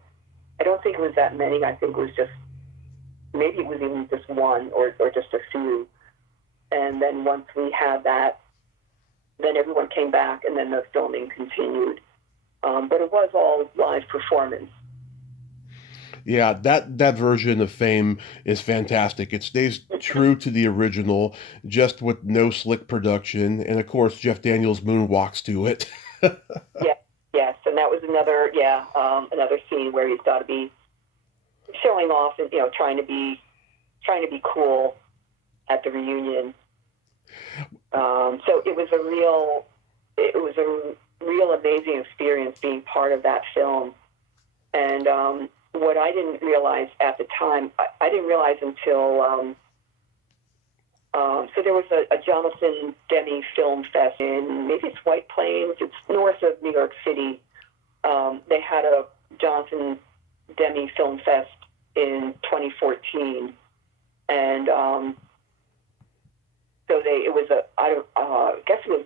don't think it was that many. I think it was just, maybe it was even just one or just a few. And then once we had that, then everyone came back, and then the filming continued. But it was all live performance. Yeah, that version of Fame is fantastic. It stays true to the original, just with no slick production, and of course Jeff Daniels moonwalks to it. Yes, and that was another scene where he's got to be showing off and trying to be cool at the reunion. So it was a real amazing experience being part of that film. And what I didn't realize at the time, I didn't realize until so there was a Jonathan Demme Film Fest in, maybe it's White Plains, it's north of New York City. They had a Jonathan Demme Film Fest in 2014, and so I guess it was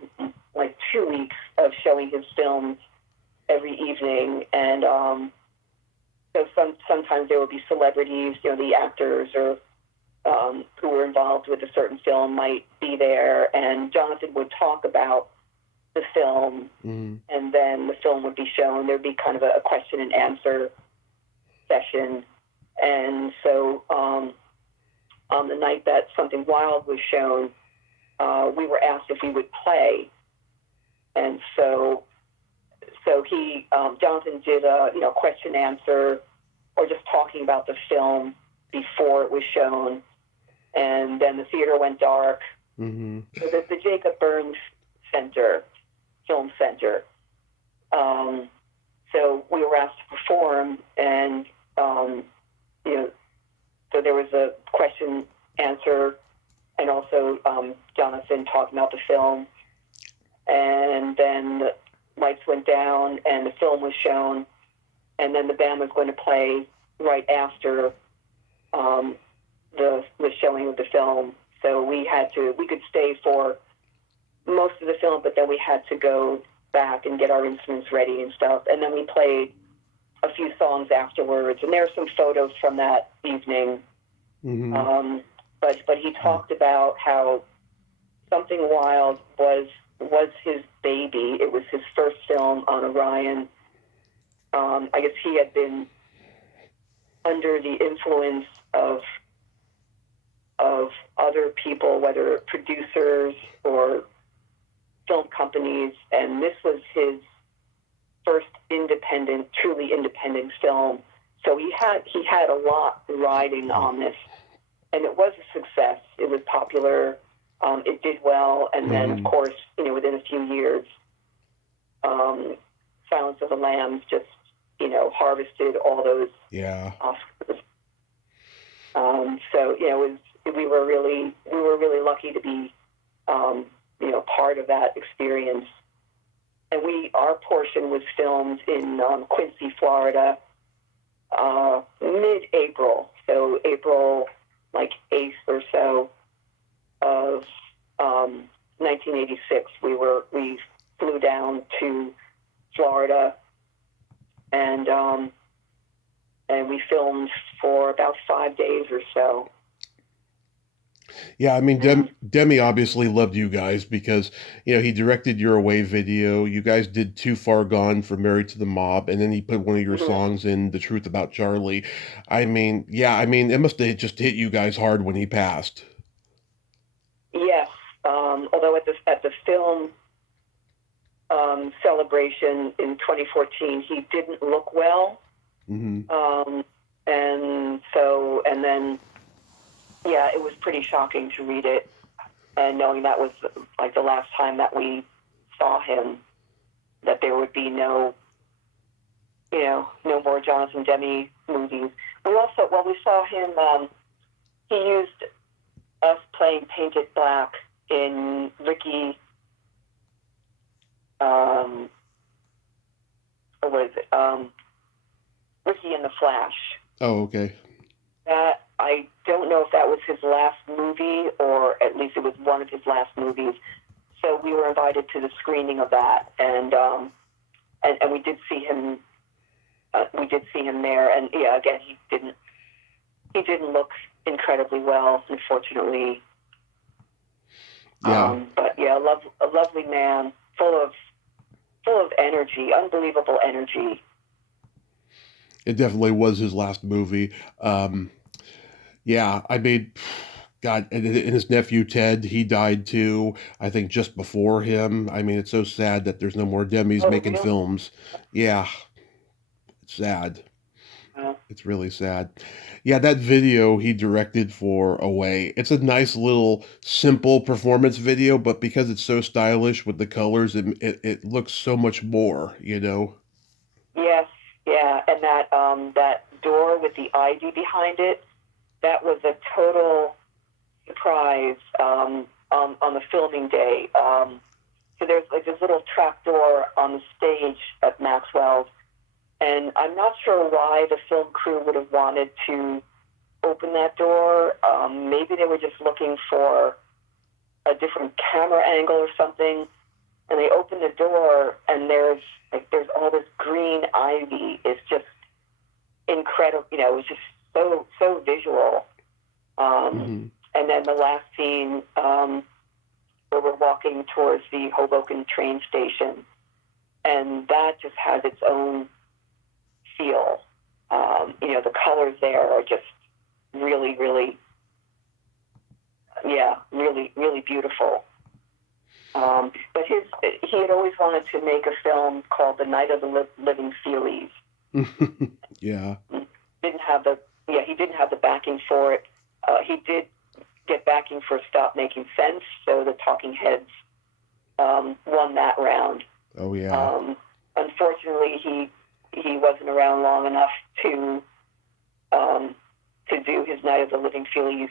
like 2 weeks of showing his films every evening, and so sometimes there would be celebrities, the actors or who were involved with a certain film might be there, and Jonathan would talk about the film, and then the film would be shown. There'd be kind of a question and answer session, and so on the night that Something Wild was shown, we were asked if we would play, and so he Jonathan did a question answer or just talking about the film before it was shown, and then the theater went dark. Mm-hmm. So the Jacob Burns Film Center. So we were asked to perform, and so there was a question answer, and also Jonathan talking about the film, and then the lights went down, and the film was shown, and then the band was going to play right after the showing of the film. So we could stay for most of the film, but then we had to go back and get our instruments ready and stuff. And then we played a few songs afterwards, and there are some photos from that evening. Mm-hmm. But he talked about how Something Wild was his baby. It was his first film on Orion. I guess he had been under the influence of other people, whether producers or film companies, and this was his first truly independent film. So he had a lot riding on this, and it was a success. It was popular. It did well, and then of course, within a few years, Silence of the Lambs just harvested all those Oscars. So we were really lucky to be part of that experience. And our portion was filmed in Quincy, Florida, mid-April, so April like 8th or so of 1986. We flew down to Florida, and we filmed for about 5 days or so. Yeah, I mean, Demme obviously loved you guys because, he directed your Away video. You guys did Too Far Gone for Married to the Mob, and then he put one of your songs in The Truth About Charlie. I mean, it must have just hit you guys hard when he passed. Yes, although at the film celebration in 2014, he didn't look well. Mm-hmm. And then, yeah, it was pretty shocking to read it, and knowing that was like the last time that we saw him, that there would be no more Jonathan Demme movies. We saw him, he used us playing Painted Black in Ricky, Ricky and the Flash. Oh, okay. That, I don't know if that was his last movie, or at least it was one of his last movies. So we were invited to the screening of that, and we did see him. We did see him there, and yeah, again, he didn't look incredibly well, unfortunately. Yeah. But yeah, a lovely man, full of energy, unbelievable energy. It definitely was his last movie. Yeah, I mean, God, and his nephew Ted, he died too, I think just before him. I mean, it's so sad that there's no more Demmies making Really? films. Yeah, it's sad. Uh, It's really sad. Yeah, that video he directed for Away, it's a nice little simple performance video, but because it's so stylish with the colors, it looks so much more, you know? yes, yeah, and that door with the ivy behind it, that was a total surprise on the filming day. So there's like this little trap door on the stage at Maxwell's, and I'm not sure why the film crew would have wanted to open that door. Maybe they were just looking for a different camera angle or something. And they opened the door, and there's all this green ivy. It's just incredible. You know, it was just so visual. Mm-hmm. And then the last scene, where we're walking towards the Hoboken train station, and that just has its own feel. The colors there are just really, really, yeah, really, really beautiful. But he had always wanted to make a film called The Night of the Living Feelies. Yeah. He didn't have the backing for it. He did get backing for Stop Making Sense, so the Talking Heads won that round. Oh, yeah. Unfortunately, he wasn't around long enough to do his Night of the Living Feelies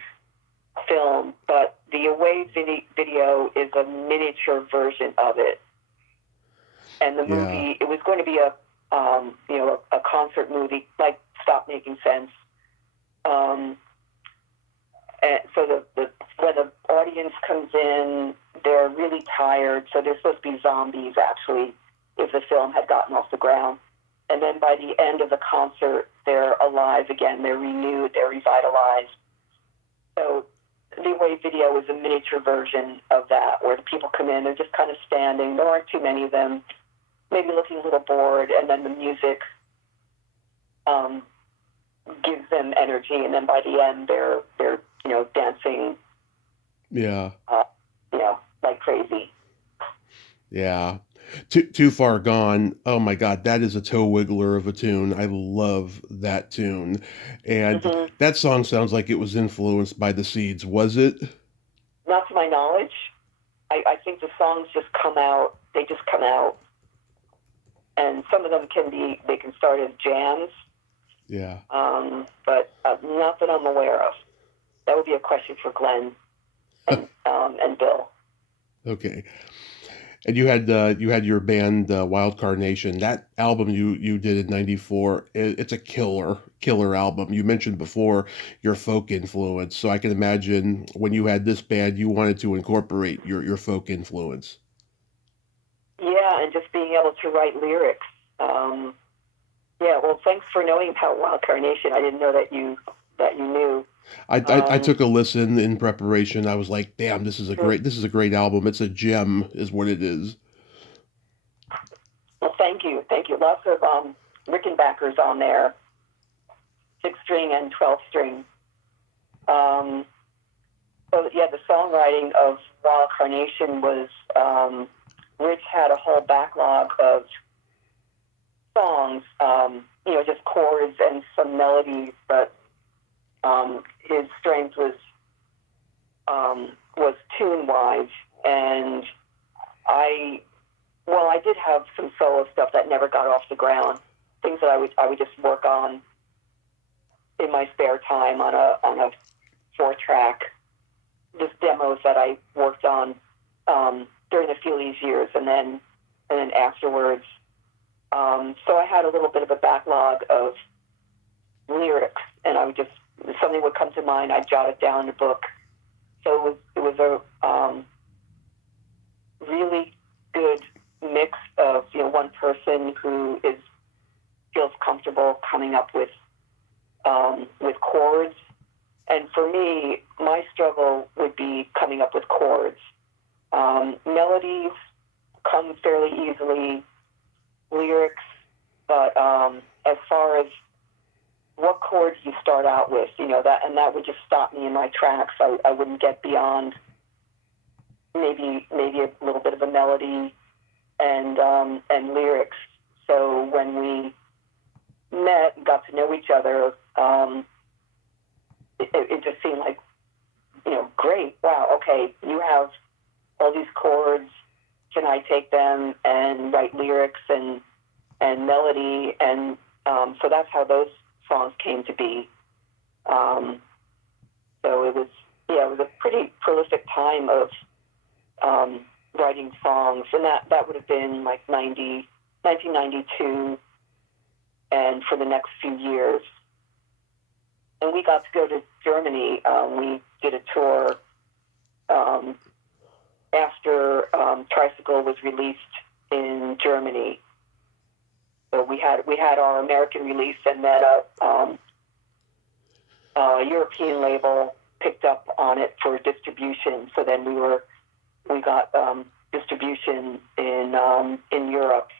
film, but the Away video is a miniature version of it. And the movie, it was going to be a concert movie, like Stop Making Sense. And so when the audience comes in, they're really tired. So they're supposed to be zombies, actually, if the film had gotten off the ground. And then by the end of the concert, they're alive again. They're renewed. They're revitalized. So the Away video is a miniature version of that, where the people come in, they're just kind of standing. There aren't too many of them, maybe looking a little bored, and then the music gives them energy, and then by the end, they're dancing, Yeah. like crazy. Yeah. Too Far Gone. Oh my God, that is a toe wiggler of a tune. I love that tune. And Mm-hmm. that song sounds like it was influenced by the Seeds, was it? Not to my knowledge. I think the songs just come out. They just come out, and some of them can start as jams. Yeah. But not that I'm aware of. That would be a question for Glenn and Bill. Okay. And you had your band Wild Carnation. That album you did in '94. It's a killer album. You mentioned before your folk influence, so I can imagine when you had this band, you wanted to incorporate your folk influence. Yeah, and just being able to write lyrics. Well, thanks for knowing about Wild Carnation. I didn't know that you knew. I took a listen in preparation. I was like, damn, this is a great album. It's a gem, is what it is. Well, thank you. Lots of Rickenbackers on there, 6-string and 12-string. So yeah, the songwriting of Wild Carnation was Rich had a whole backlog of songs, just chords and some melodies, but his strength was tune-wise, and I did have some solo stuff that never got off the ground, things that I would just work on in my spare time on a 4-track, just demos that I worked on during the Feelies years, and then afterwards. So I had a little bit of a backlog of lyrics, and if something would come to mind, I'd jot it down in a book. So it was a really good mix of one person who feels comfortable coming up with chords, and for me, my struggle would be coming up with chords. Melodies come fairly easily, lyrics, but as far as what chords you start out with, that would just stop me in my tracks. I wouldn't get beyond maybe a little bit of a melody and lyrics. So when we met and got to know each other, it just seemed like, great, wow, okay, you have all these chords, can I take them and write lyrics and melody? And so that's how those songs came to be. So it was a pretty prolific time of writing songs, and that would have been like 1992, and for the next few years. And we got to go to Germany. We did a tour after Tricycle was released in Germany. So we had our American release, and then a European label picked up on it for distribution. So then we got distribution in Europe,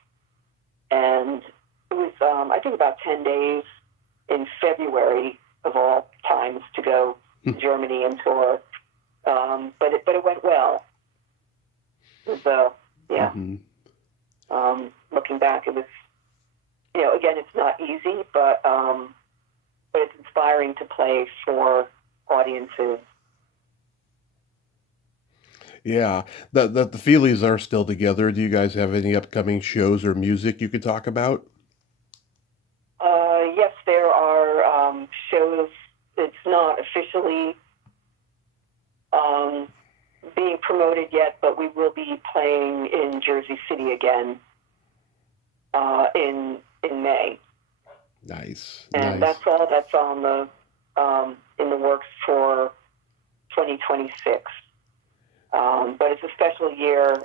and it was I think about 10 days in February of all times to go to Germany and tour, but it went well. It was looking back, it was again, it's not easy, but it's inspiring to play for audiences. Yeah, the Feelies are still together. Do you guys have any upcoming shows or music you could talk about? Yes, there are shows. It's not officially being promoted yet, but we will be playing in Jersey City again in May. Nice. And nice. that's on the in the works for 2026. But it's a special year,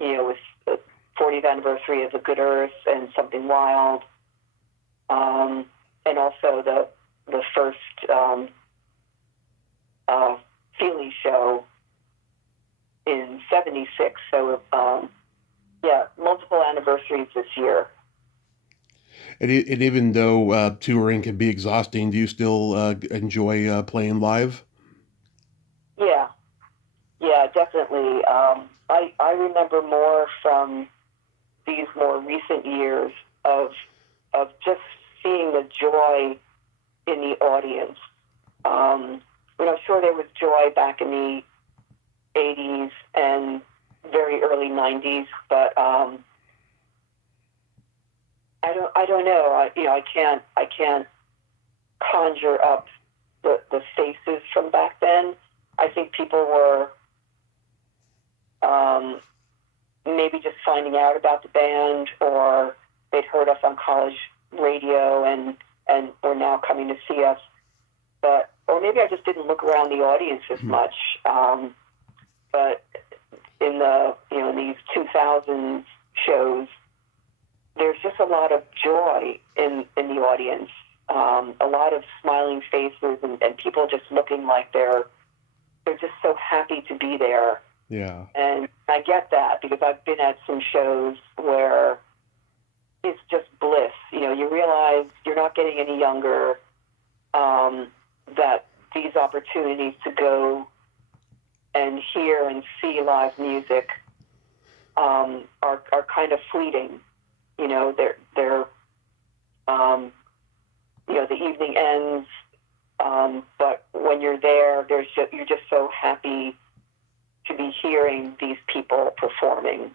with the 40th anniversary of The Good Earth and Something Wild, and also the first Feelies show in '76. So, multiple anniversaries this year. And even though touring can be exhausting, do you still enjoy playing live? Yeah, definitely. I remember more from these more recent years of just seeing the joy in the audience. Sure, there was joy back in the '80s and very early '90s, but I don't know. I can't conjure up the faces from back then. I think people were maybe just finding out about the band, or they'd heard us on college radio and were now coming to see us. Or maybe I just didn't look around the audience as much. But in in these 2000s shows, there's just a lot of joy in the audience, a lot of smiling faces, and people just looking like they're just so happy to be there. Yeah. And I get that because I've been at some shows where it's just bliss. You realize you're not getting any younger, that these opportunities to go and hear and see live music are kind of fleeting. You know, they're you know, the evening ends, but when you're there, you're just so happy to be hearing these people performing.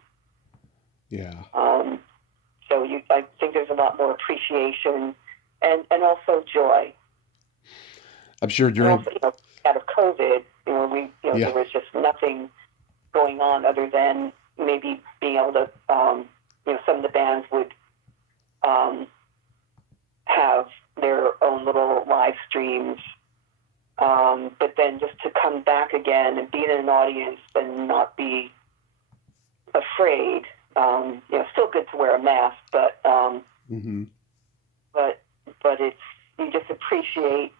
Yeah. So I think there's a lot more appreciation and also joy. I'm sure during also, out of COVID, Yeah. there was just nothing going on other than maybe being able to, some of the bands would have their own little live streams. But then just to come back again and be in an audience and not be afraid, still good to wear a mask, but but it's, you just appreciate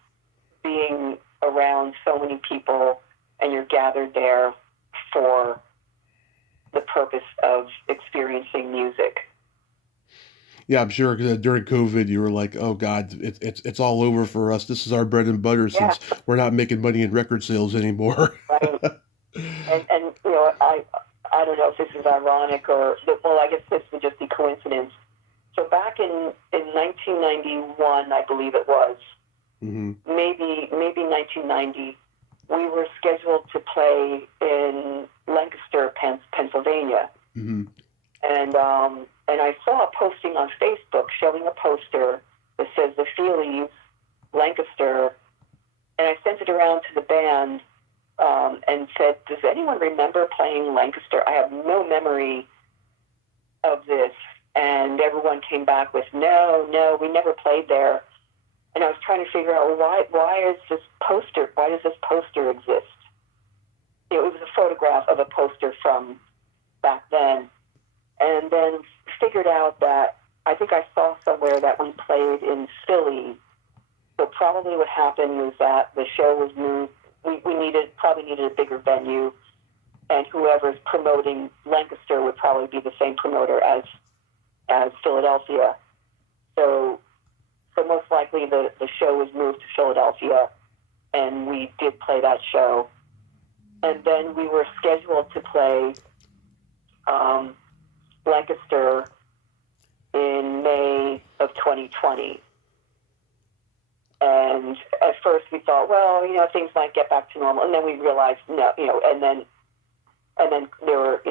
being around so many people, and you're gathered there for the purpose of experiencing music. Yeah, I'm sure during COVID you were like, "Oh God, it's all over for us. This is our bread and butter since we're not making money in record sales anymore." Right. And I don't know if this is ironic or, well, I guess this would just be coincidence. So back in 1991, I believe it was, maybe 1990, we were scheduled to play in Lancaster, Pennsylvania. And I saw a posting on Facebook showing a poster that says the Feelies, Lancaster, and I sent it around to the band and said, does anyone remember playing Lancaster? I have no memory of this. And everyone came back with, no, we never played there. And I was trying to figure out, why does this poster exist? It was a photograph of a poster from back then. And then figured out that I think I saw somewhere that we played in Philly. So probably what happened was that the show was moved. We probably needed a bigger venue, and whoever's promoting Lancaster would probably be the same promoter as Philadelphia. So most likely the show was moved to Philadelphia, and we did play that show. And then we were scheduled to play Lancaster in May of 2020. And at first we thought, well, things might get back to normal. And then we realized, no, and then there were,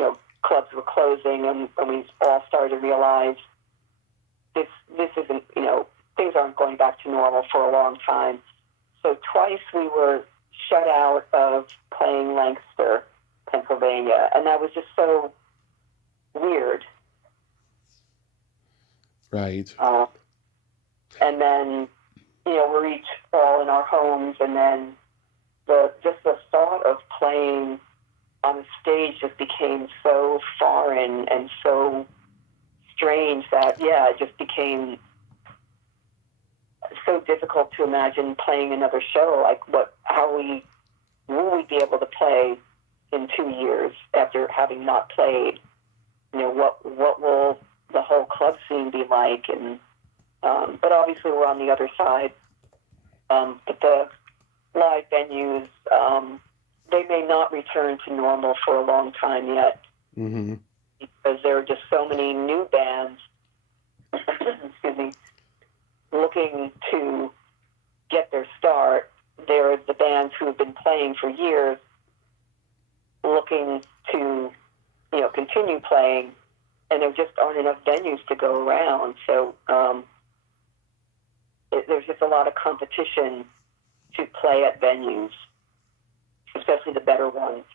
clubs were closing, and we all started to realize this isn't, things aren't going back to normal for a long time. So twice we were shut out of playing Lancaster, Pennsylvania. And that was just so weird. Right. And then, we're each all in our homes, and then the thought of playing on the stage just became so foreign and so strange that, it just became so difficult to imagine playing another show. Like, will we be able to play in 2 years after having not played? What will the whole club scene be like? And but obviously we're on the other side. But the live venues, they may not return to normal for a long time yet, because there are just so many new bands, excuse me, looking to get their start. There are the bands who have been playing for years, looking to continue playing, and there just aren't enough venues to go around. So there's just a lot of competition to play at venues, especially the better ones.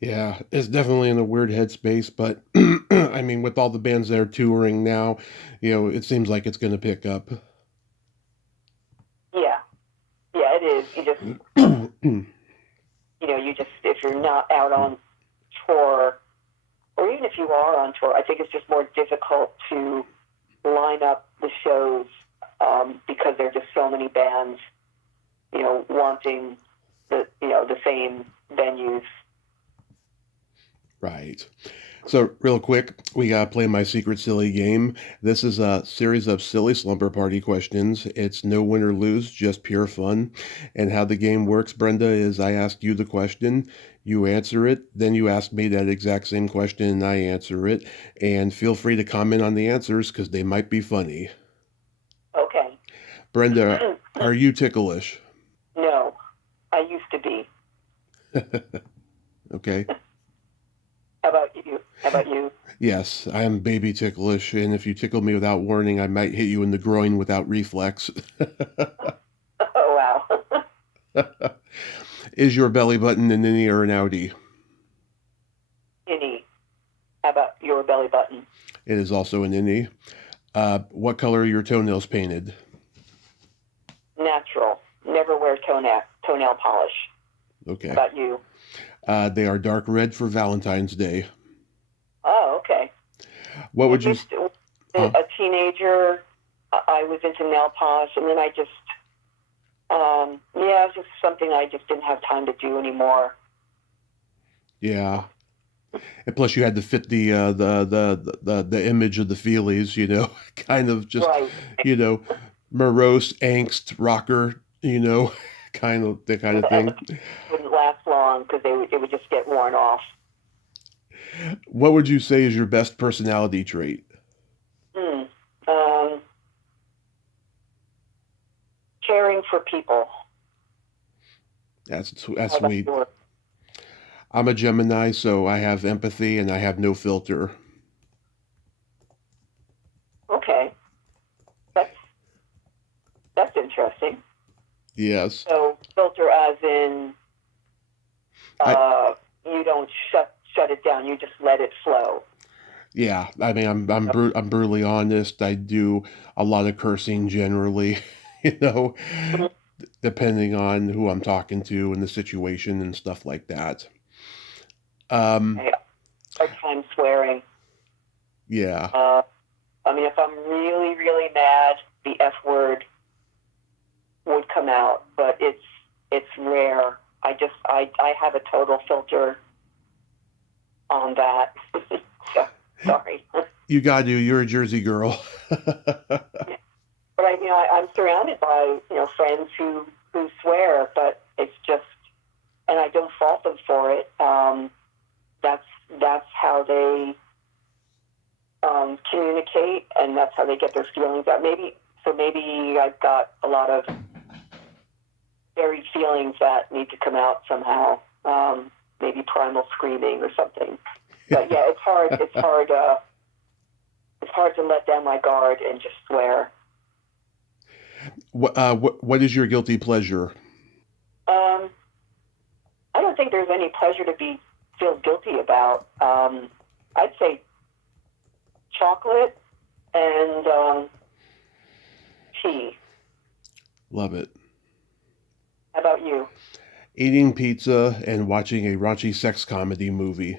Yeah, it's definitely in a weird headspace, but I mean, with all the bands that are touring now, it seems like it's going to pick up. Yeah, it is. You just, if you're not out on tour, or even if you are on tour, I think it's just more difficult to line up the shows because there are just so many bands, wanting the same venues. Right. So real quick, we got to play my secret silly game. This is a series of silly slumber party questions. It's no win or lose, just pure fun. And how the game works, Brenda, is I ask you the question. You answer it, then you ask me that exact same question and I answer it. And feel free to comment on the answers because they might be funny. Okay. Brenda, are you ticklish? No, I used to be. Okay. How about you? How about you? Yes, I am baby ticklish, and if you tickle me without warning, I might hit you in the groin without reflex. Oh, wow. Is your belly button an innie or an outie? Innie. How about your belly button? It is also an innie. What color are your toenails painted? Natural. Never wear toenail polish. Okay. How about you? They are dark red for Valentine's Day. Oh, okay. What would you? Huh? A teenager, I was into nail polish, and then I just, yeah, it was just something I just didn't have time to do anymore. Yeah. And plus, you had to fit the image of the Feelies, kind of just, Right. you know, morose angst rocker, kind of the kind of And thing. it wouldn't last long because it would just get worn off. What would you say is your best personality trait? Hmm. Um, Caring for people. That's How about sweet. yours? I'm a Gemini, so I have empathy and I have no filter. Okay, that's that's interesting. Yes. So filter as in I you don't shut it down. You just let it flow. Yeah, I mean I'm brutally honest. I do a lot of cursing generally, you know, depending on who I'm talking to and the situation and stuff like that. Um, Okay. Hard time swearing. yeah. I mean, if I'm really, really mad, the F word would come out, but it's rare. I have a total filter on that. So, sorry. You gotta do, you're a Jersey girl. But I'm surrounded by friends who swear, but it's just, and I don't fault them for it. That's how they communicate, and that's how they get their feelings out. Maybe I've got a lot of buried feelings that need to come out somehow. Maybe primal screaming or something. But yeah, it's hard. It's hard. It's hard to let down my guard and just swear. What is your guilty pleasure? Um, I don't think there's any pleasure to feel guilty about. I'd say chocolate and tea. Love it. How about you? Eating pizza and watching a raunchy sex comedy movie.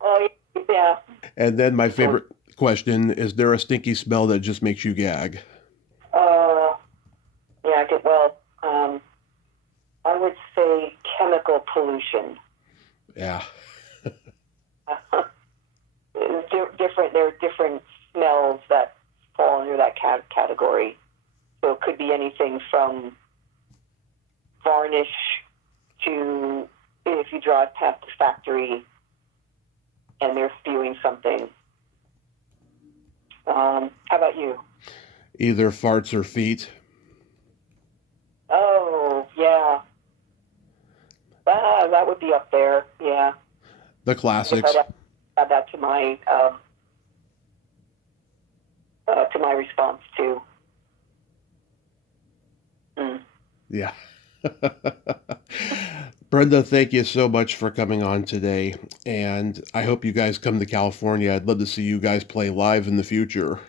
Oh yeah. And then my favorite question, is there a stinky smell that just makes you gag? Uh, yeah. Well, I would say chemical pollution. Yeah. Different. There are different smells that fall under that category. So it could be anything from varnish to if you drive past the factory and they're spewing something. How about you? Either farts or feet. Oh, yeah. That would be up there. Yeah. The I guess I'd classics. add that to my response too. Mm. Yeah. Brenda, thank you so much for coming on today. And I hope you guys come to California. I'd love to see you guys play live in the future.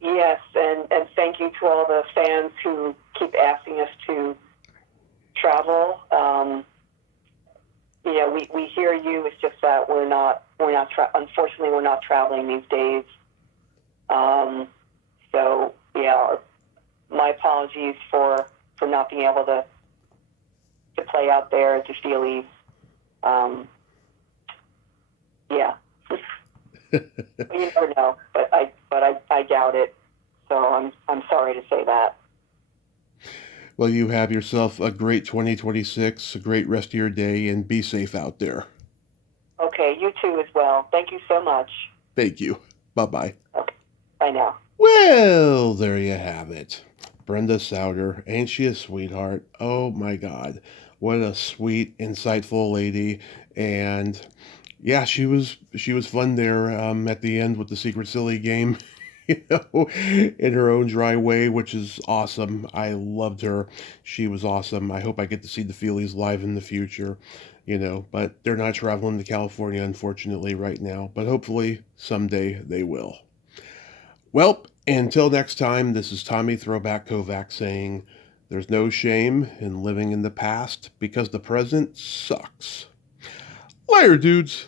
Yes, and thank you to all the fans who keep asking us to travel. We hear you. It's just that unfortunately, we're not traveling these days. So yeah, my apologies for not being able to play out there at the Feelies. Yeah, you never know, but I doubt it. So I'm sorry to say that. Well, you have yourself a great 2026, a great rest of your day, and be safe out there. Okay, you too as well. Thank you so much. Thank you. Bye-bye. Okay, bye now. Well, there you have it. Brenda Sauter, ain't she a sweetheart? Oh my God. What a sweet, insightful lady. And yeah, she was fun there at the end with the Secret Silly game, in her own dry way, which is awesome. I loved her. She was awesome. I hope I get to see the Feelies live in the future, but they're not traveling to California, unfortunately, right now. But hopefully someday they will. Well, until next time, this is Tommy Throwback Kovac saying there's no shame in living in the past because the present sucks. Later, dudes.